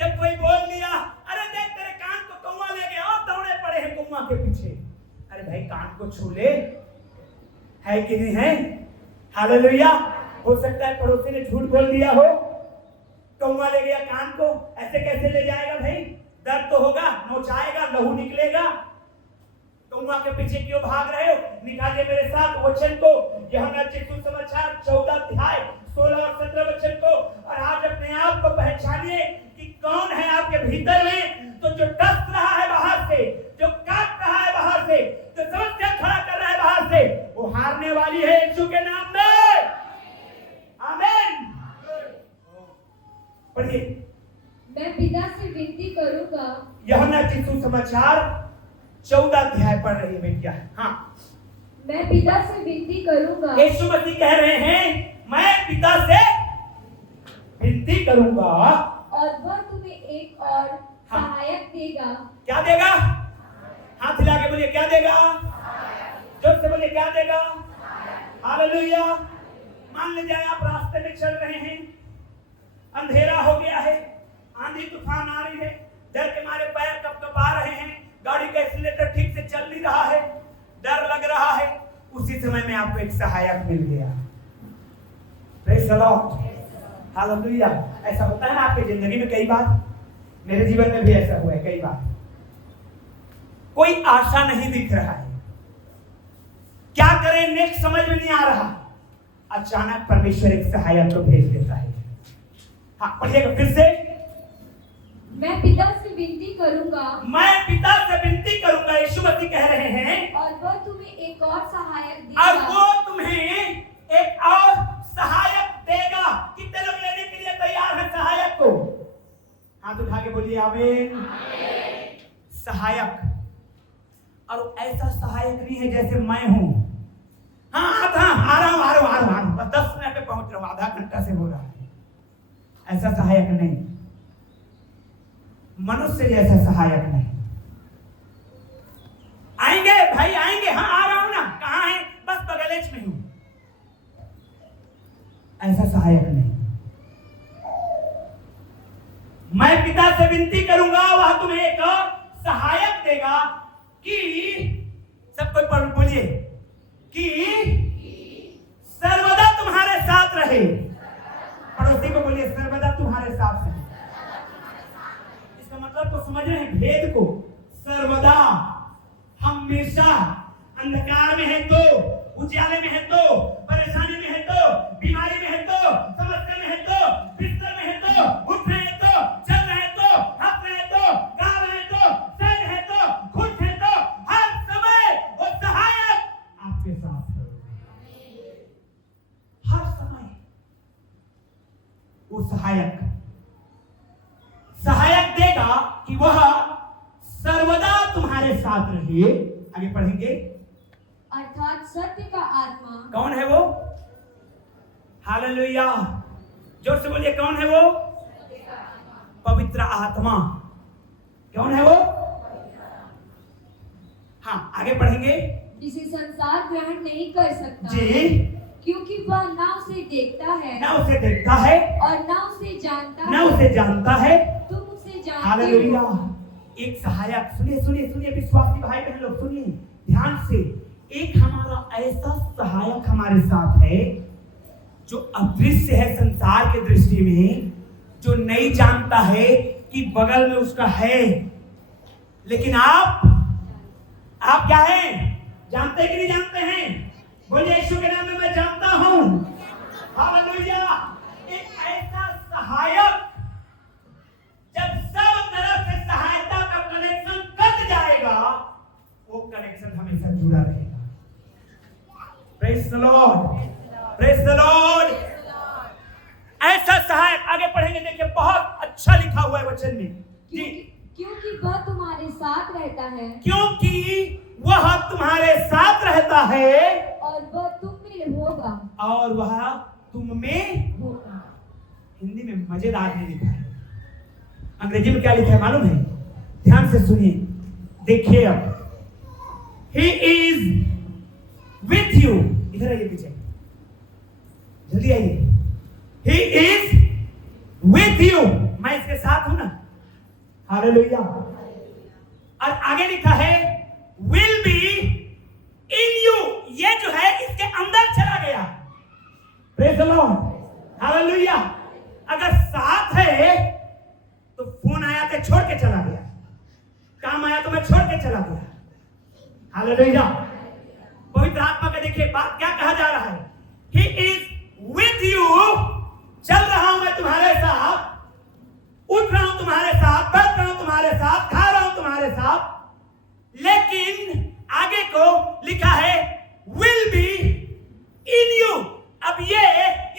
जब कोई बोल दिया, अरे देख तेरे कान को कौवा ले गया, और दौड़े पड़े हैं कौवा के पीछे। अरे भाई कान को छू ले, है कि नहीं है? हालेलुया। हो सकता है पड़ोसी ने झूठ बोल दिया हो, कौवा ले गया कान को, ऐसे कैसे ले जाएगा भाई? दर्द तो होगा, नोचाएगा, लहू निकलेगा। कौवा के पीछे क्यों भाग रहे हो? निकालिए मेरे साथ वचन को, यूहन्ना सुसमाचार 14 अध्याय 16 और 17 वचन को, और आज अपने आप को पहचानिए कि कौन है आपके भीतर में। तो जो डस रहा है बाहर से, जो काट रहा है बाहर से, जो समस्या खड़ा कर रहा है बाहर से, वो हारने वाली है यीशु के नाम में। आमीन। पढ़िए। मैं पिता से विनती करूंगा। यूहन्ना सुसमाचार 14 अध्याय पढ़ रही है बेटिया। हाँ, मैं पिता से विनती करूंगा। यीशु मसीह कह रहे हैं मैं पिता से विनती करूंगा और वह तुम्हें एक और सहायक देगा। क्या देगा? हाथ हिला के बोलिए क्या देगा? जोर से बोलिए क्या देगा? हालेलुया। मान लीजिए आप रास्ते में चल रहे हैं, अंधेरा हो गया है, आंधी तूफान आ रही है, डर के मारे पैर कपकपा रहे हैं, गाड़ी का एक्सीलेटर ठीक से चल नहीं रहा है, डर लग रहा है। उसी समय में आपको एक सहायक मिल गया। Praise the lord, hallelujah. ऐसा होता है ना आपकी जिंदगी में कई बार, मेरे जीवन में भी ऐसा हुआ है कई बार। कोई आशा नहीं दिख रहा है, क्या करें नेक्स्ट समझ में नहीं आ रहा। अचानक परमेश्वर एक सहायक को भेज देता है। हाँ पढ़िएगा फिर से। मैं पिता से विनती करूंगा। मैं पिता से विनती करूंगा, यीशु मसीह कह रहे हैं, और वह तुम्हें एक और सहायक देगा। और वो तुम्हें एक और सहायक देगा। कितने लोग लेने के लिए तैयार हैं सहायक को? हाथ उठा के बोलिए आमीन। सहायक, और ऐसा सहायक नहीं है जैसे मैं हूं। हाँ आ रहा हूं, बस 10 मिनट में पहुंच रहा हूं, आधा घंटा से हो रहा है। ऐसा सहायक नहीं, मनुष्य जैसा सहायक नहीं। आएंगे भाई आएंगे, हाँ आ रहा हूं ना, कहां है? बस बगलेच में हूं। ऐसा सहायक नहीं। मैं पिता से विनती करूंगा, वह तुम्हें एक सहायक देगा कि सब कोई पढ़ बोलिए कि सर्वदा तुम्हारे साथ रहे। पड़ोसी को बोलिए सर्वदा तुम्हारे साथ रहे। इसका मतलब को समझ रहे हैं, भेद को? सर्वदा, हमेशा। अंधकार में है तो, उजाले में है तो, परेशानी में है तो, बीमारी में है तो, समस्या में है तो, बिस्तर में है तो, उठ रहे हैं तो, चल रहे हैं तो, हंस रहे हैं तो, गा रहे हैं तो, सह है तो, खुश है तो, हर समय वो सहायक आपके साथ है। हर समय वो सहायक देगा कि वह सर्वदा तुम्हारे साथ रहे। आगे पढ़ेंगे। अर्थात सत्य का आत्मा। कौन है वो? हालेलुया, जोर से बोलिए कौन है वो? पवित्र आत्मा। कौन है वो? हाँ आगे पढ़ेंगे। जिसे संसार ग्रहण नहीं कर सकता जी, क्योंकि वह ना उसे देखता है, ना उसे देखता है, और ना उसे जानता ना है। उसे जानता है। तुम उसे जानते हालेलुया। हो। एक सहायक, सुनिए सुनिए सुनिए विश्वासी भाई बहन लोग सुनिए ध्यान से। एक हमारा ऐसा सहायक हमारे साथ है जो अदृश्य है संसार के दृष्टि में, जो नहीं जानता है कि बगल में उसका है, लेकिन आप क्या हैं? जानते कि नहीं जानते हैं? बोलिए यीशु के नाम में मैं जानता हूं। हालेलुया। एक ऐसा सहायक, जब सब तरफ से सहायता का कनेक्शन कट जाएगा praise the Lord, praise the Lord. ऐसा सहायक, आगे पढ़ेंगे, देखिए बहुत अच्छा लिखा हुआ है वचन में जी। क्योंकि वह तुम्हारे साथ रहता है, क्योंकि वह तुम्हारे साथ रहता है और वह तुम में होगा, और वह तुम में होगा। हिंदी में मजेदार नहीं लिखा है, अंग्रेजी में क्या लिखा है मालूम है? ध्यान से सुनिए, देखिए अब, He is with you, इधर आइए पीछे, जल्दी आइए। He is with you, मैं इसके साथ हूं ना, हालेलुया। और आगे लिखा है will be in you, ये जो है इसके अंदर चला गया, प्रेज द लॉर्ड, हालेलुया। अगर साथ है तो फोन आया तो छोड़ के चला गया, काम आया तो मैं छोड़ के चला गया, हालेलुया। पवित्र आत्मा का देखिए बात क्या कहा जा रहा है, He is with you, चल रहा हूं मैं तुम्हारे साथ, उठ रहा हूं तुम्हारे साथ, बैठ रहा हूं तुम्हारे साथ, खा रहा हूं तुम्हारे साथ, लेकिन आगे को लिखा है will be in you, अब ये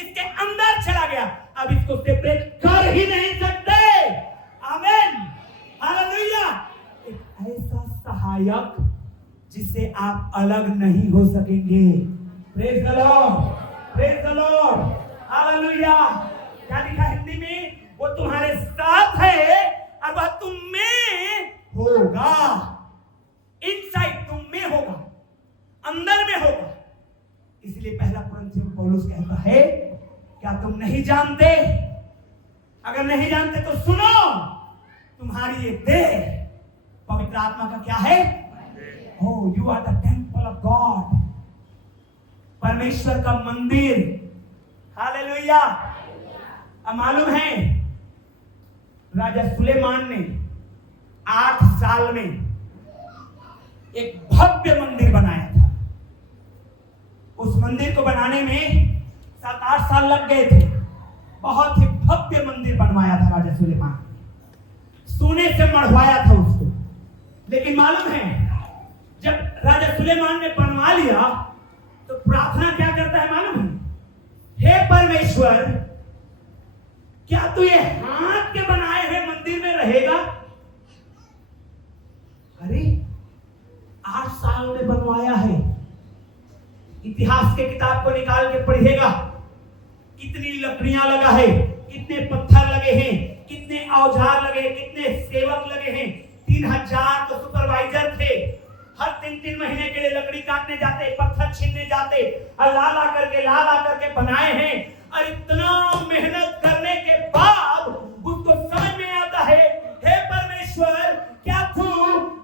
इसके अंदर चला गया, अब इसको सेपरेट कर ही नहीं सकते, आमीन, हालेलुया। एक ऐसा सहायक जिससे आप अलग नहीं हो सकेंगे, praise the Lord, praise the lord, hallelujah. क्या लिखा हिंदी में? वो तुम्हारे साथ है और वह तुम में होगा, इनसाइड तुम में होगा, अंदर में होगा। इसलिए पहला कुरिन्थियों में पौलुस कहता है, क्या तुम नहीं जानते? अगर नहीं जानते तो सुनो, तुम्हारी ये देह पवित्र आत्मा का क्या है? Oh, you are the temple of God, परमेश्वर का मंदिर, हालेलुया। अब मालूम है राजा सुलेमान ने 8 साल में एक भव्य मंदिर बनाया था। उस मंदिर को बनाने में 7-8 साल लग गए थे। बहुत ही भव्य मंदिर बनवाया था राजा सुलेमान, सोने से मढ़वाया था उसको। लेकिन मालूम है जब राजा सुलेमान ने बनवा लिया तो प्रार्थना क्या करता है मालूम है? हे परमेश्वर, क्या तू ये हाथ के बनाए हुए मंदिर में रहेगा? अरे 8 साल में बनवाया है। इतिहास के किताब को निकाल के पढ़िएगा, कितनी लकड़ियां लगा है, कितने पत्थर लगे हैं, कितने औजार लगे, कितने सेवक लगे हैं। 3000 तो सुपरवाइजर थे, हर 3-3 महीने के लिए लकड़ी काटने जाते, पत्थर छीनने जाते, और ला ला करके बनाए हैं। और इतना मेहनत करने के बाद उसको समझ में आता है, हे परमेश्वर, क्या तू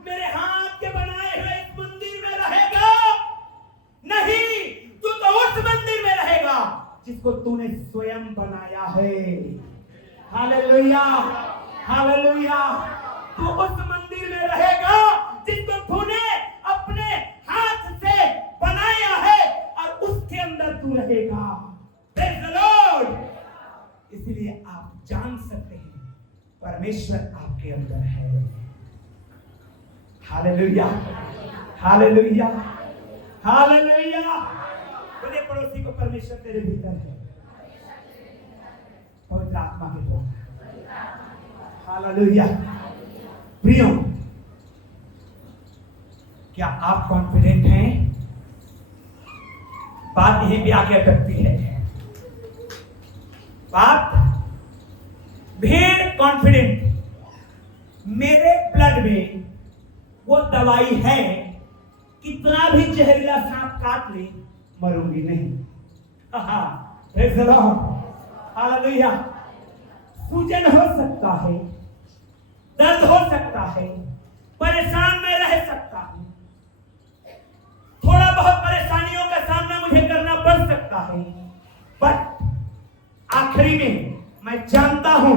मेरे हाथ के बनाए हुए इस मंदिर में रहेगा? नहीं, तू तो उस मंदिर में रहेगा जिसको तूने स्वयं बनाया है। Hallelujah, hallelujah. तू उस मंदिर में रहेगा जिसको तूने अपने हाथ से बनाया है, और उसके अंदर तू रहेगा। Praise the Lord. इसलिए आप जान सकते हैं परमेश्वर आपके अंदर है। Hallelujah, hallelujah, hallelujah. बोले पड़ोसी को, परमेश्वर तेरे भीतर है, पवित्र आत्मा के द्वारा। हालेलुया। प्रियो, क्या आप कॉन्फिडेंट हैं? बात यहीं पे आके अटकती है। बात भेड़ कॉन्फिडेंट, मेरे ब्लड में वो दवाई है, कितना भी जहरीला सांप काट ले मरूंगी नहीं। Praise the lord, hallelujah. सूजन हो सकता है, दर्द हो सकता है, परेशान में रह सकता हूं, थोड़ा बहुत परेशानियों का सामना मुझे करना पड़ सकता है, बट आखिरी में मैं जानता हूं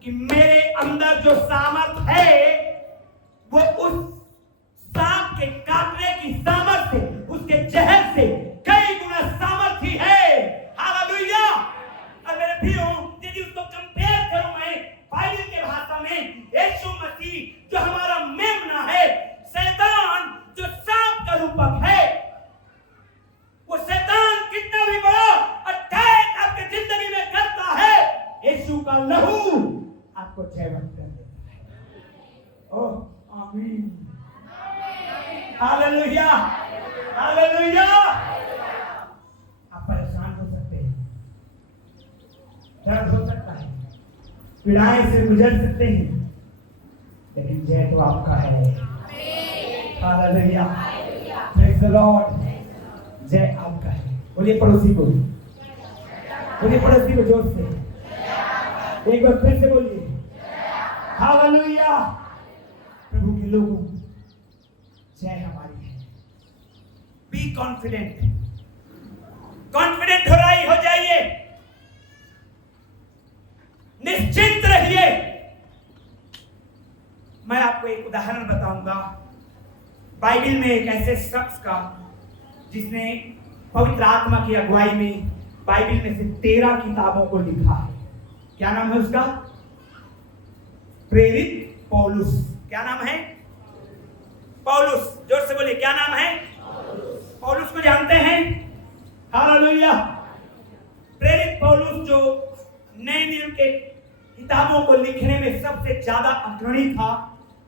कि मेरे अंदर जो सामर्थ है वो उस सांप के काटने की सामर्थ्य, उसके जहर से कई गुना सामर्थ्य है। हालेलुया। और मेरे भाइयों, यदि उसको कंपेयर करूं मैं बाइबल के भाषा में, यीशु मसीह जो हमारा मेमना है, शैतान जो सांप का रूपक है, वो शैतान का लहू आपको जयवंत कर देता है। ओह आमीन, हालेलुया, हालेलुया। आप परेशान हो सकते हैं, दर्द हो सकता है, पीड़ाएं से गुजर सकते हैं, लेकिन जय तो आपका है। Hallelujah, praise the Lord. जय आपका है। बोलिए पड़ोसी को, बोलिए पड़ोसी को जोर से, एक बार फिर से बोलिए हालेलुया। प्रभु के लोगों, जय हमारी है। बी कॉन्फिडेंट, कॉन्फिडेंट हो जाइए, निश्चिंत रहिए। मैं आपको एक उदाहरण बताऊंगा बाइबल में एक ऐसे शख्स का जिसने पवित्र आत्मा की अगुवाई में बाइबल में से 13 किताबों को लिखा है। क्या नाम है उसका? प्रेरित पौलुस। क्या नाम है? पौलुस। जोर से बोलिए, क्या नाम है? पौलुस को जानते हैं? हालेलुया। प्रेरित पौलुस जो नए नियम के किताबों को लिखने में सबसे ज्यादा अग्रणी था,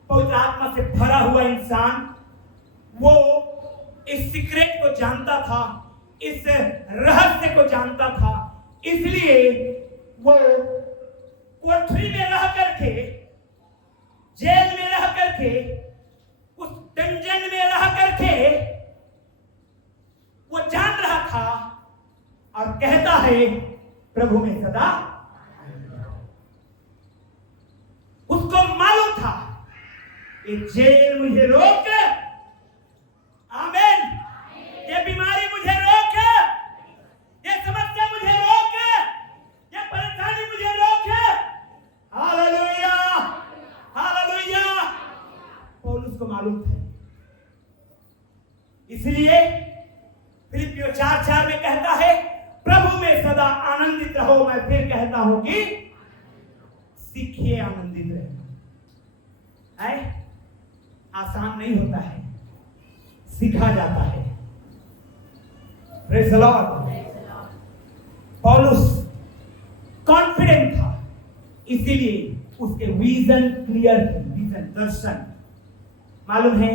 पवित्र आत्मा से भरा हुआ इंसान, वो इस सीक्रेट को जानता था, इस रहस्य को जानता था। इसलिए वो कोठरी में रह करके, जेल में रह करके, उस डंजन में रह करके वो जान रहा था और कहता है प्रभु में सदा। उसको मालूम था ये जेल मुझे रोक, आमीन, ये बीमारी मुझे रोक, ये समस्या मुझे रोक, ये परेशानी मुझे रोक। Hallelujah, hallelujah. पौलुस को मालूम था, इसलिए फिलिपियों 4:4 में कहता है प्रभु में सदा आनंदित रहो। मैं फिर कहता हूं कि सीखिए आनंदित रहना। है आसान नहीं होता है, सीखा जाता है। Praise the Lord. पौलुस कॉन्फिडेंट था, इसीलिए उसके विजन क्लियर थे। विजन, दर्शन। मालूम है,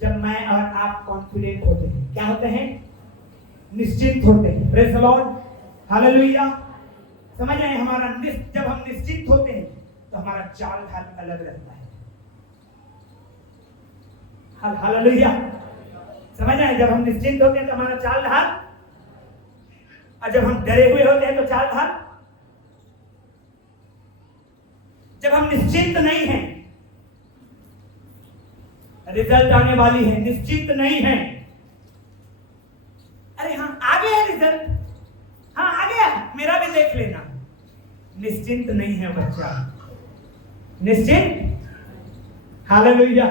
जब मैं और आप कॉन्फिडेंट होते हैं, क्या होते हैं? निश्चिंत होते हैं। Praise the lord, hallelujah. समझ रहे हैं? हमारा जब हम निश्चिंत होते हैं तो हमारा चाल ढाल अलग रहता है। हालेलुया। समझ रहे हैं? जब हम निश्चिंत होते हैं तो हमारा चाल ढाल, और जब हम डरे हुए होते हैं तो चाल ढाल। जब हम निश्चिंत नहीं हैं, रिजल्ट आने वाली है, निश्चिंत नहीं है, अरे हाँ आ गया रिजल्ट, हाँ आ गया, मेरा भी देख लेना। निश्चिंत नहीं है बच्चा, निश्चिंत। हालेलुया।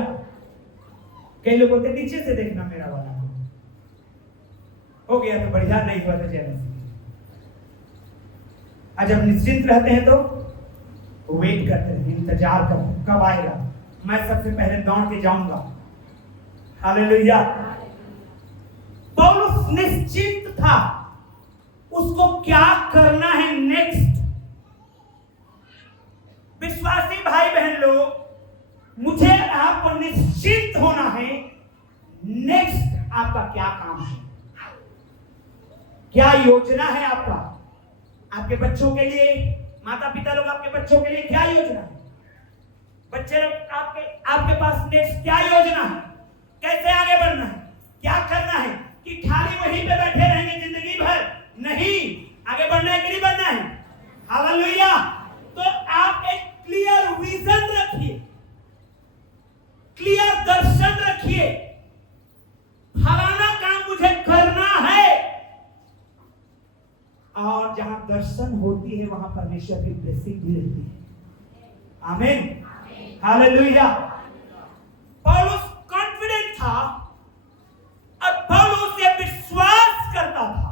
कई लोग बोलते नीचे से देखना मेरा वाला हो गया तो बढ़िया, नहीं हुआ तो जय मसीह। और जब निश्चिंत रहते हैं तो वेट करते हैं, इंतजार करते हैं कब आएगा, मैं सबसे पहले दौड़ के जाऊंगा। हालेलुया। पौलुस निश्चिंत था, उसको क्या करना है नेक्स्ट। विश्वासी भाई बहन लोग, मुझे आपको निश्चिंत होना है, नेक्स्ट आपका क्या काम है, क्या योजना है आपका, आपके बच्चों के लिए। माता पिता लोग आपके बच्चों के लिए क्या योजना है? बच्चे लोग आपके पास नेक्स्ट क्या योजना है? कैसे आगे बढ़ना है, क्या करना है? कि खाली वहीं पे बैठे रहेंगे जिंदगी भर? नहीं, आगे बढ़ना है कि नहीं बढ़ना है? हालेलुया। तो आप एक क्लियर विजन रखिए, क्लियर दर्शन रखिए, फलाना काम मुझे करना है। और जहां दर्शन होती है वहां परमेश्वर की ब्लेसिंग भी रहती है। आमीन, हालेलुया। पौलुस कॉन्फिडेंट था और पौलुस ये विश्वास करता था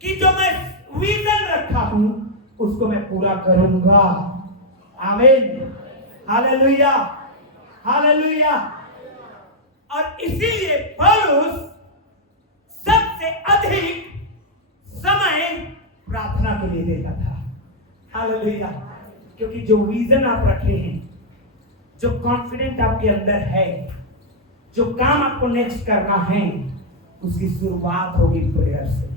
कि जो मैं विजन रखा हूं उसको मैं पूरा करूंगा। आमीन, हालेलुया, हालेलुया। और इसीलिए पौलुस सबसे अधिक समय प्रार्थना के लिए देता था। हालेलुया। क्योंकि जो विजन आप रखे हैं, जो कॉन्फिडेंट आपके अंदर है, जो काम आपको नेक्स्ट करना है, उसकी शुरुआत होगी प्रेयर से।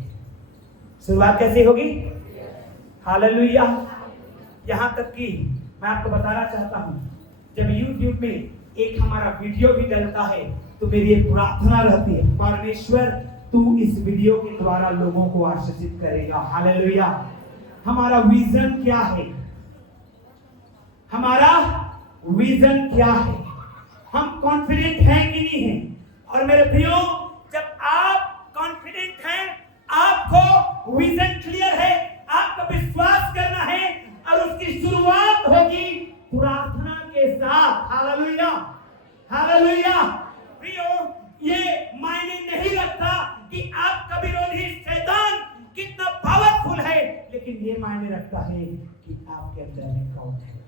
शुरुआत कैसे होगी? हालेलुया। यहां तक कि मैं आपको बताना चाहता हूं, जब YouTube में एक हमारा वीडियो भी डलता है तो मेरी एक प्रार्थना रहती है, परमेश्वर तू इस वीडियो के द्वारा लोगों को आशीषित करेगा। हालेलुया। हमारा विजन क्या है? हमारा विजन क्या है? हम कॉन्फिडेंट हैं कि नहीं हैं? और मेरे प्रियो, जब आप कॉन्फिडेंट हैं, आपको विजन क्लियर है, आपको विश्वास करना है, और उसकी शुरुआत होगी प्रार्थना के साथ। Hallelujah, hallelujah. प्रियो, ये मायने नहीं रखता कि आपका विरोधी शैतान कितना पावरफुल है, लेकिन ये मायने रखता है कि आपके अंदर में कौन है।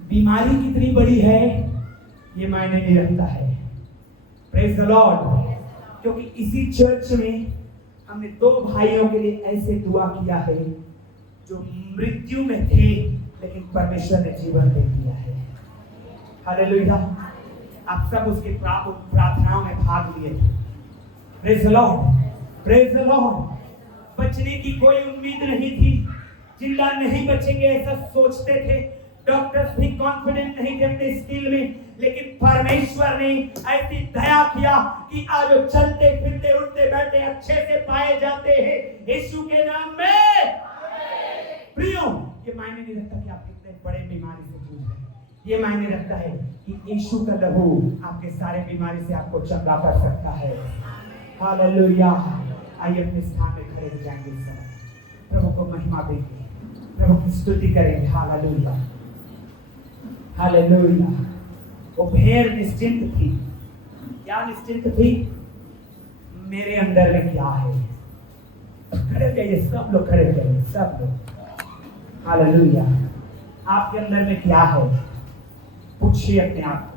बीमारी कितनी बड़ी है ये मायने नहीं रखता है। Praise the Lord. क्योंकि इसी चर्च में हमने 2 भाइयों के लिए ऐसे दुआ किया है जो मृत्यु में थे, लेकिन परमेश्वर ने जीवन दे दिया है। हालेलुया। आप सब उसके प्रार्थनाओं में भाग लिए थे। Praise the Lord, praise the Lord. बचने की कोई उम्मीद नहीं थी, जिंदा नहीं बचेंगे ऐसा सोचते थे, डॉक्टर्स भी कॉन्फिडेंट नहीं थे अपने स्किल में, लेकिन परमेश्वर ने ऐसी दया किया कि आज वो चलते फिरते उठते बैठे अच्छे से पाए जाते हैं यीशु के नाम में। प्रियो, ये मायने नहीं रखता कि आप कितने बड़े बीमारी से जूझ रहे हैं, ये मायने रखता है कि यीशु का लहू आपके सारे बीमारी से आपको चंगा कर सकता है। हालेलुया। आइए अपने स्थान पे खड़े हो जाएंगे, सब प्रभु को महिमा देंगे, प्रभु की स्तुति करेंगे। Hallelujah, hallelujah. वो भेड़ निश्चिंत थी। क्या निश्चिंत थी? मेरे अंदर में क्या है? खड़े हो जाइए, सब लोग खड़े हो जाइए, सब लोग। हालेलुया। आपके अंदर में क्या है? पूछिए अपने आप को,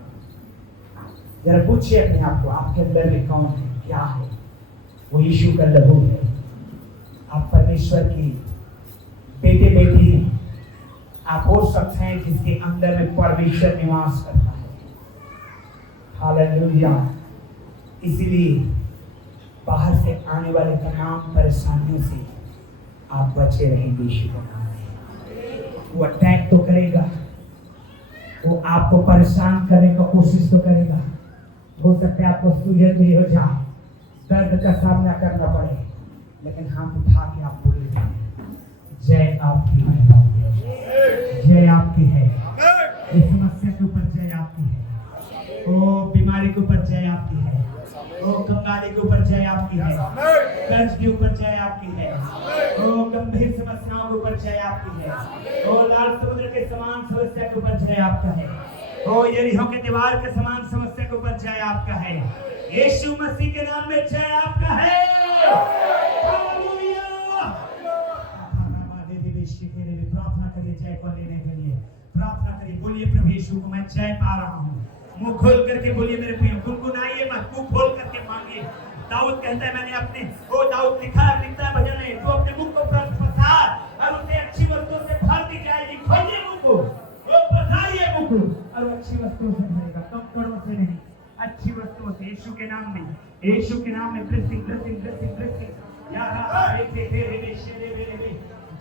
जरा पूछिए अपने आप को, आपके अंदर में कौन है, क्या है? वो यीशु का लहू है। आप परमेश्वर की बेटे बेटी हैं। आप वो शख्स हैं जिसके अंदर में परमेश्वर निवास करता है। हालेलुया। इसीलिए बाहर से आने वाले तमाम परेशानियों से आप बचे रहेंगे यीशु के नाम में। वो अटैक तो करेगा, वो आपको परेशान करने का कोशिश तो करेगा, हो सकता है आपको सूजन भी हो जाए, दर्द का सामना करना पड़े, लेकिन हाथ उठा के आप बोले जय आपकी है, जय आपकी है। इस समस्या के ऊपर जय आपकी है, ओ बीमारी के ऊपर जय आपकी है, ओ कंगाली के ऊपर जय आपकी है, कर्ज के ऊपर जय आपकी है, ओ गंभीर समस्याओं के ऊपर जय आपकी है, ओ लाल समुद्र के समान समस्या के ऊपर जय आपका है, ओ यरीहो के दीवार के समान समस्या के ऊपर जय आपका है। यीशु मसीह के नाम में जय आपका है। हालेलुया। प्रार्थना करिए जय को लेने के लिए, प्रार्थना करिए, बोलिए प्रभु यीशु को मैं जय पा रहा हूँ। मुंह खोल करके बोलिए मेरे प्रिय, गुनगुनाइए मत, मुंह खोल करके मांगिए। दाऊद कहता है मैंने अपने, वो दाऊद लिखता है भजन में, तो अपने मुख को पसार और उसे अच्छी वस्तुओं से भर दी जाएगी। खोलिए मुंह को, वो पसारिए मुंह को और अच्छी वस्तुओं से भरेगा, कपड़ों से नहीं, अच्छी वस्तुओं से। यीशु के नाम में, यीशु के नाम में ब्लेसिंग ब्लेसिंग ब्लेसिंग ब्लेसिंग। यार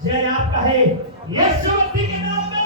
जय आपका है यीशु मसीह के नाम में।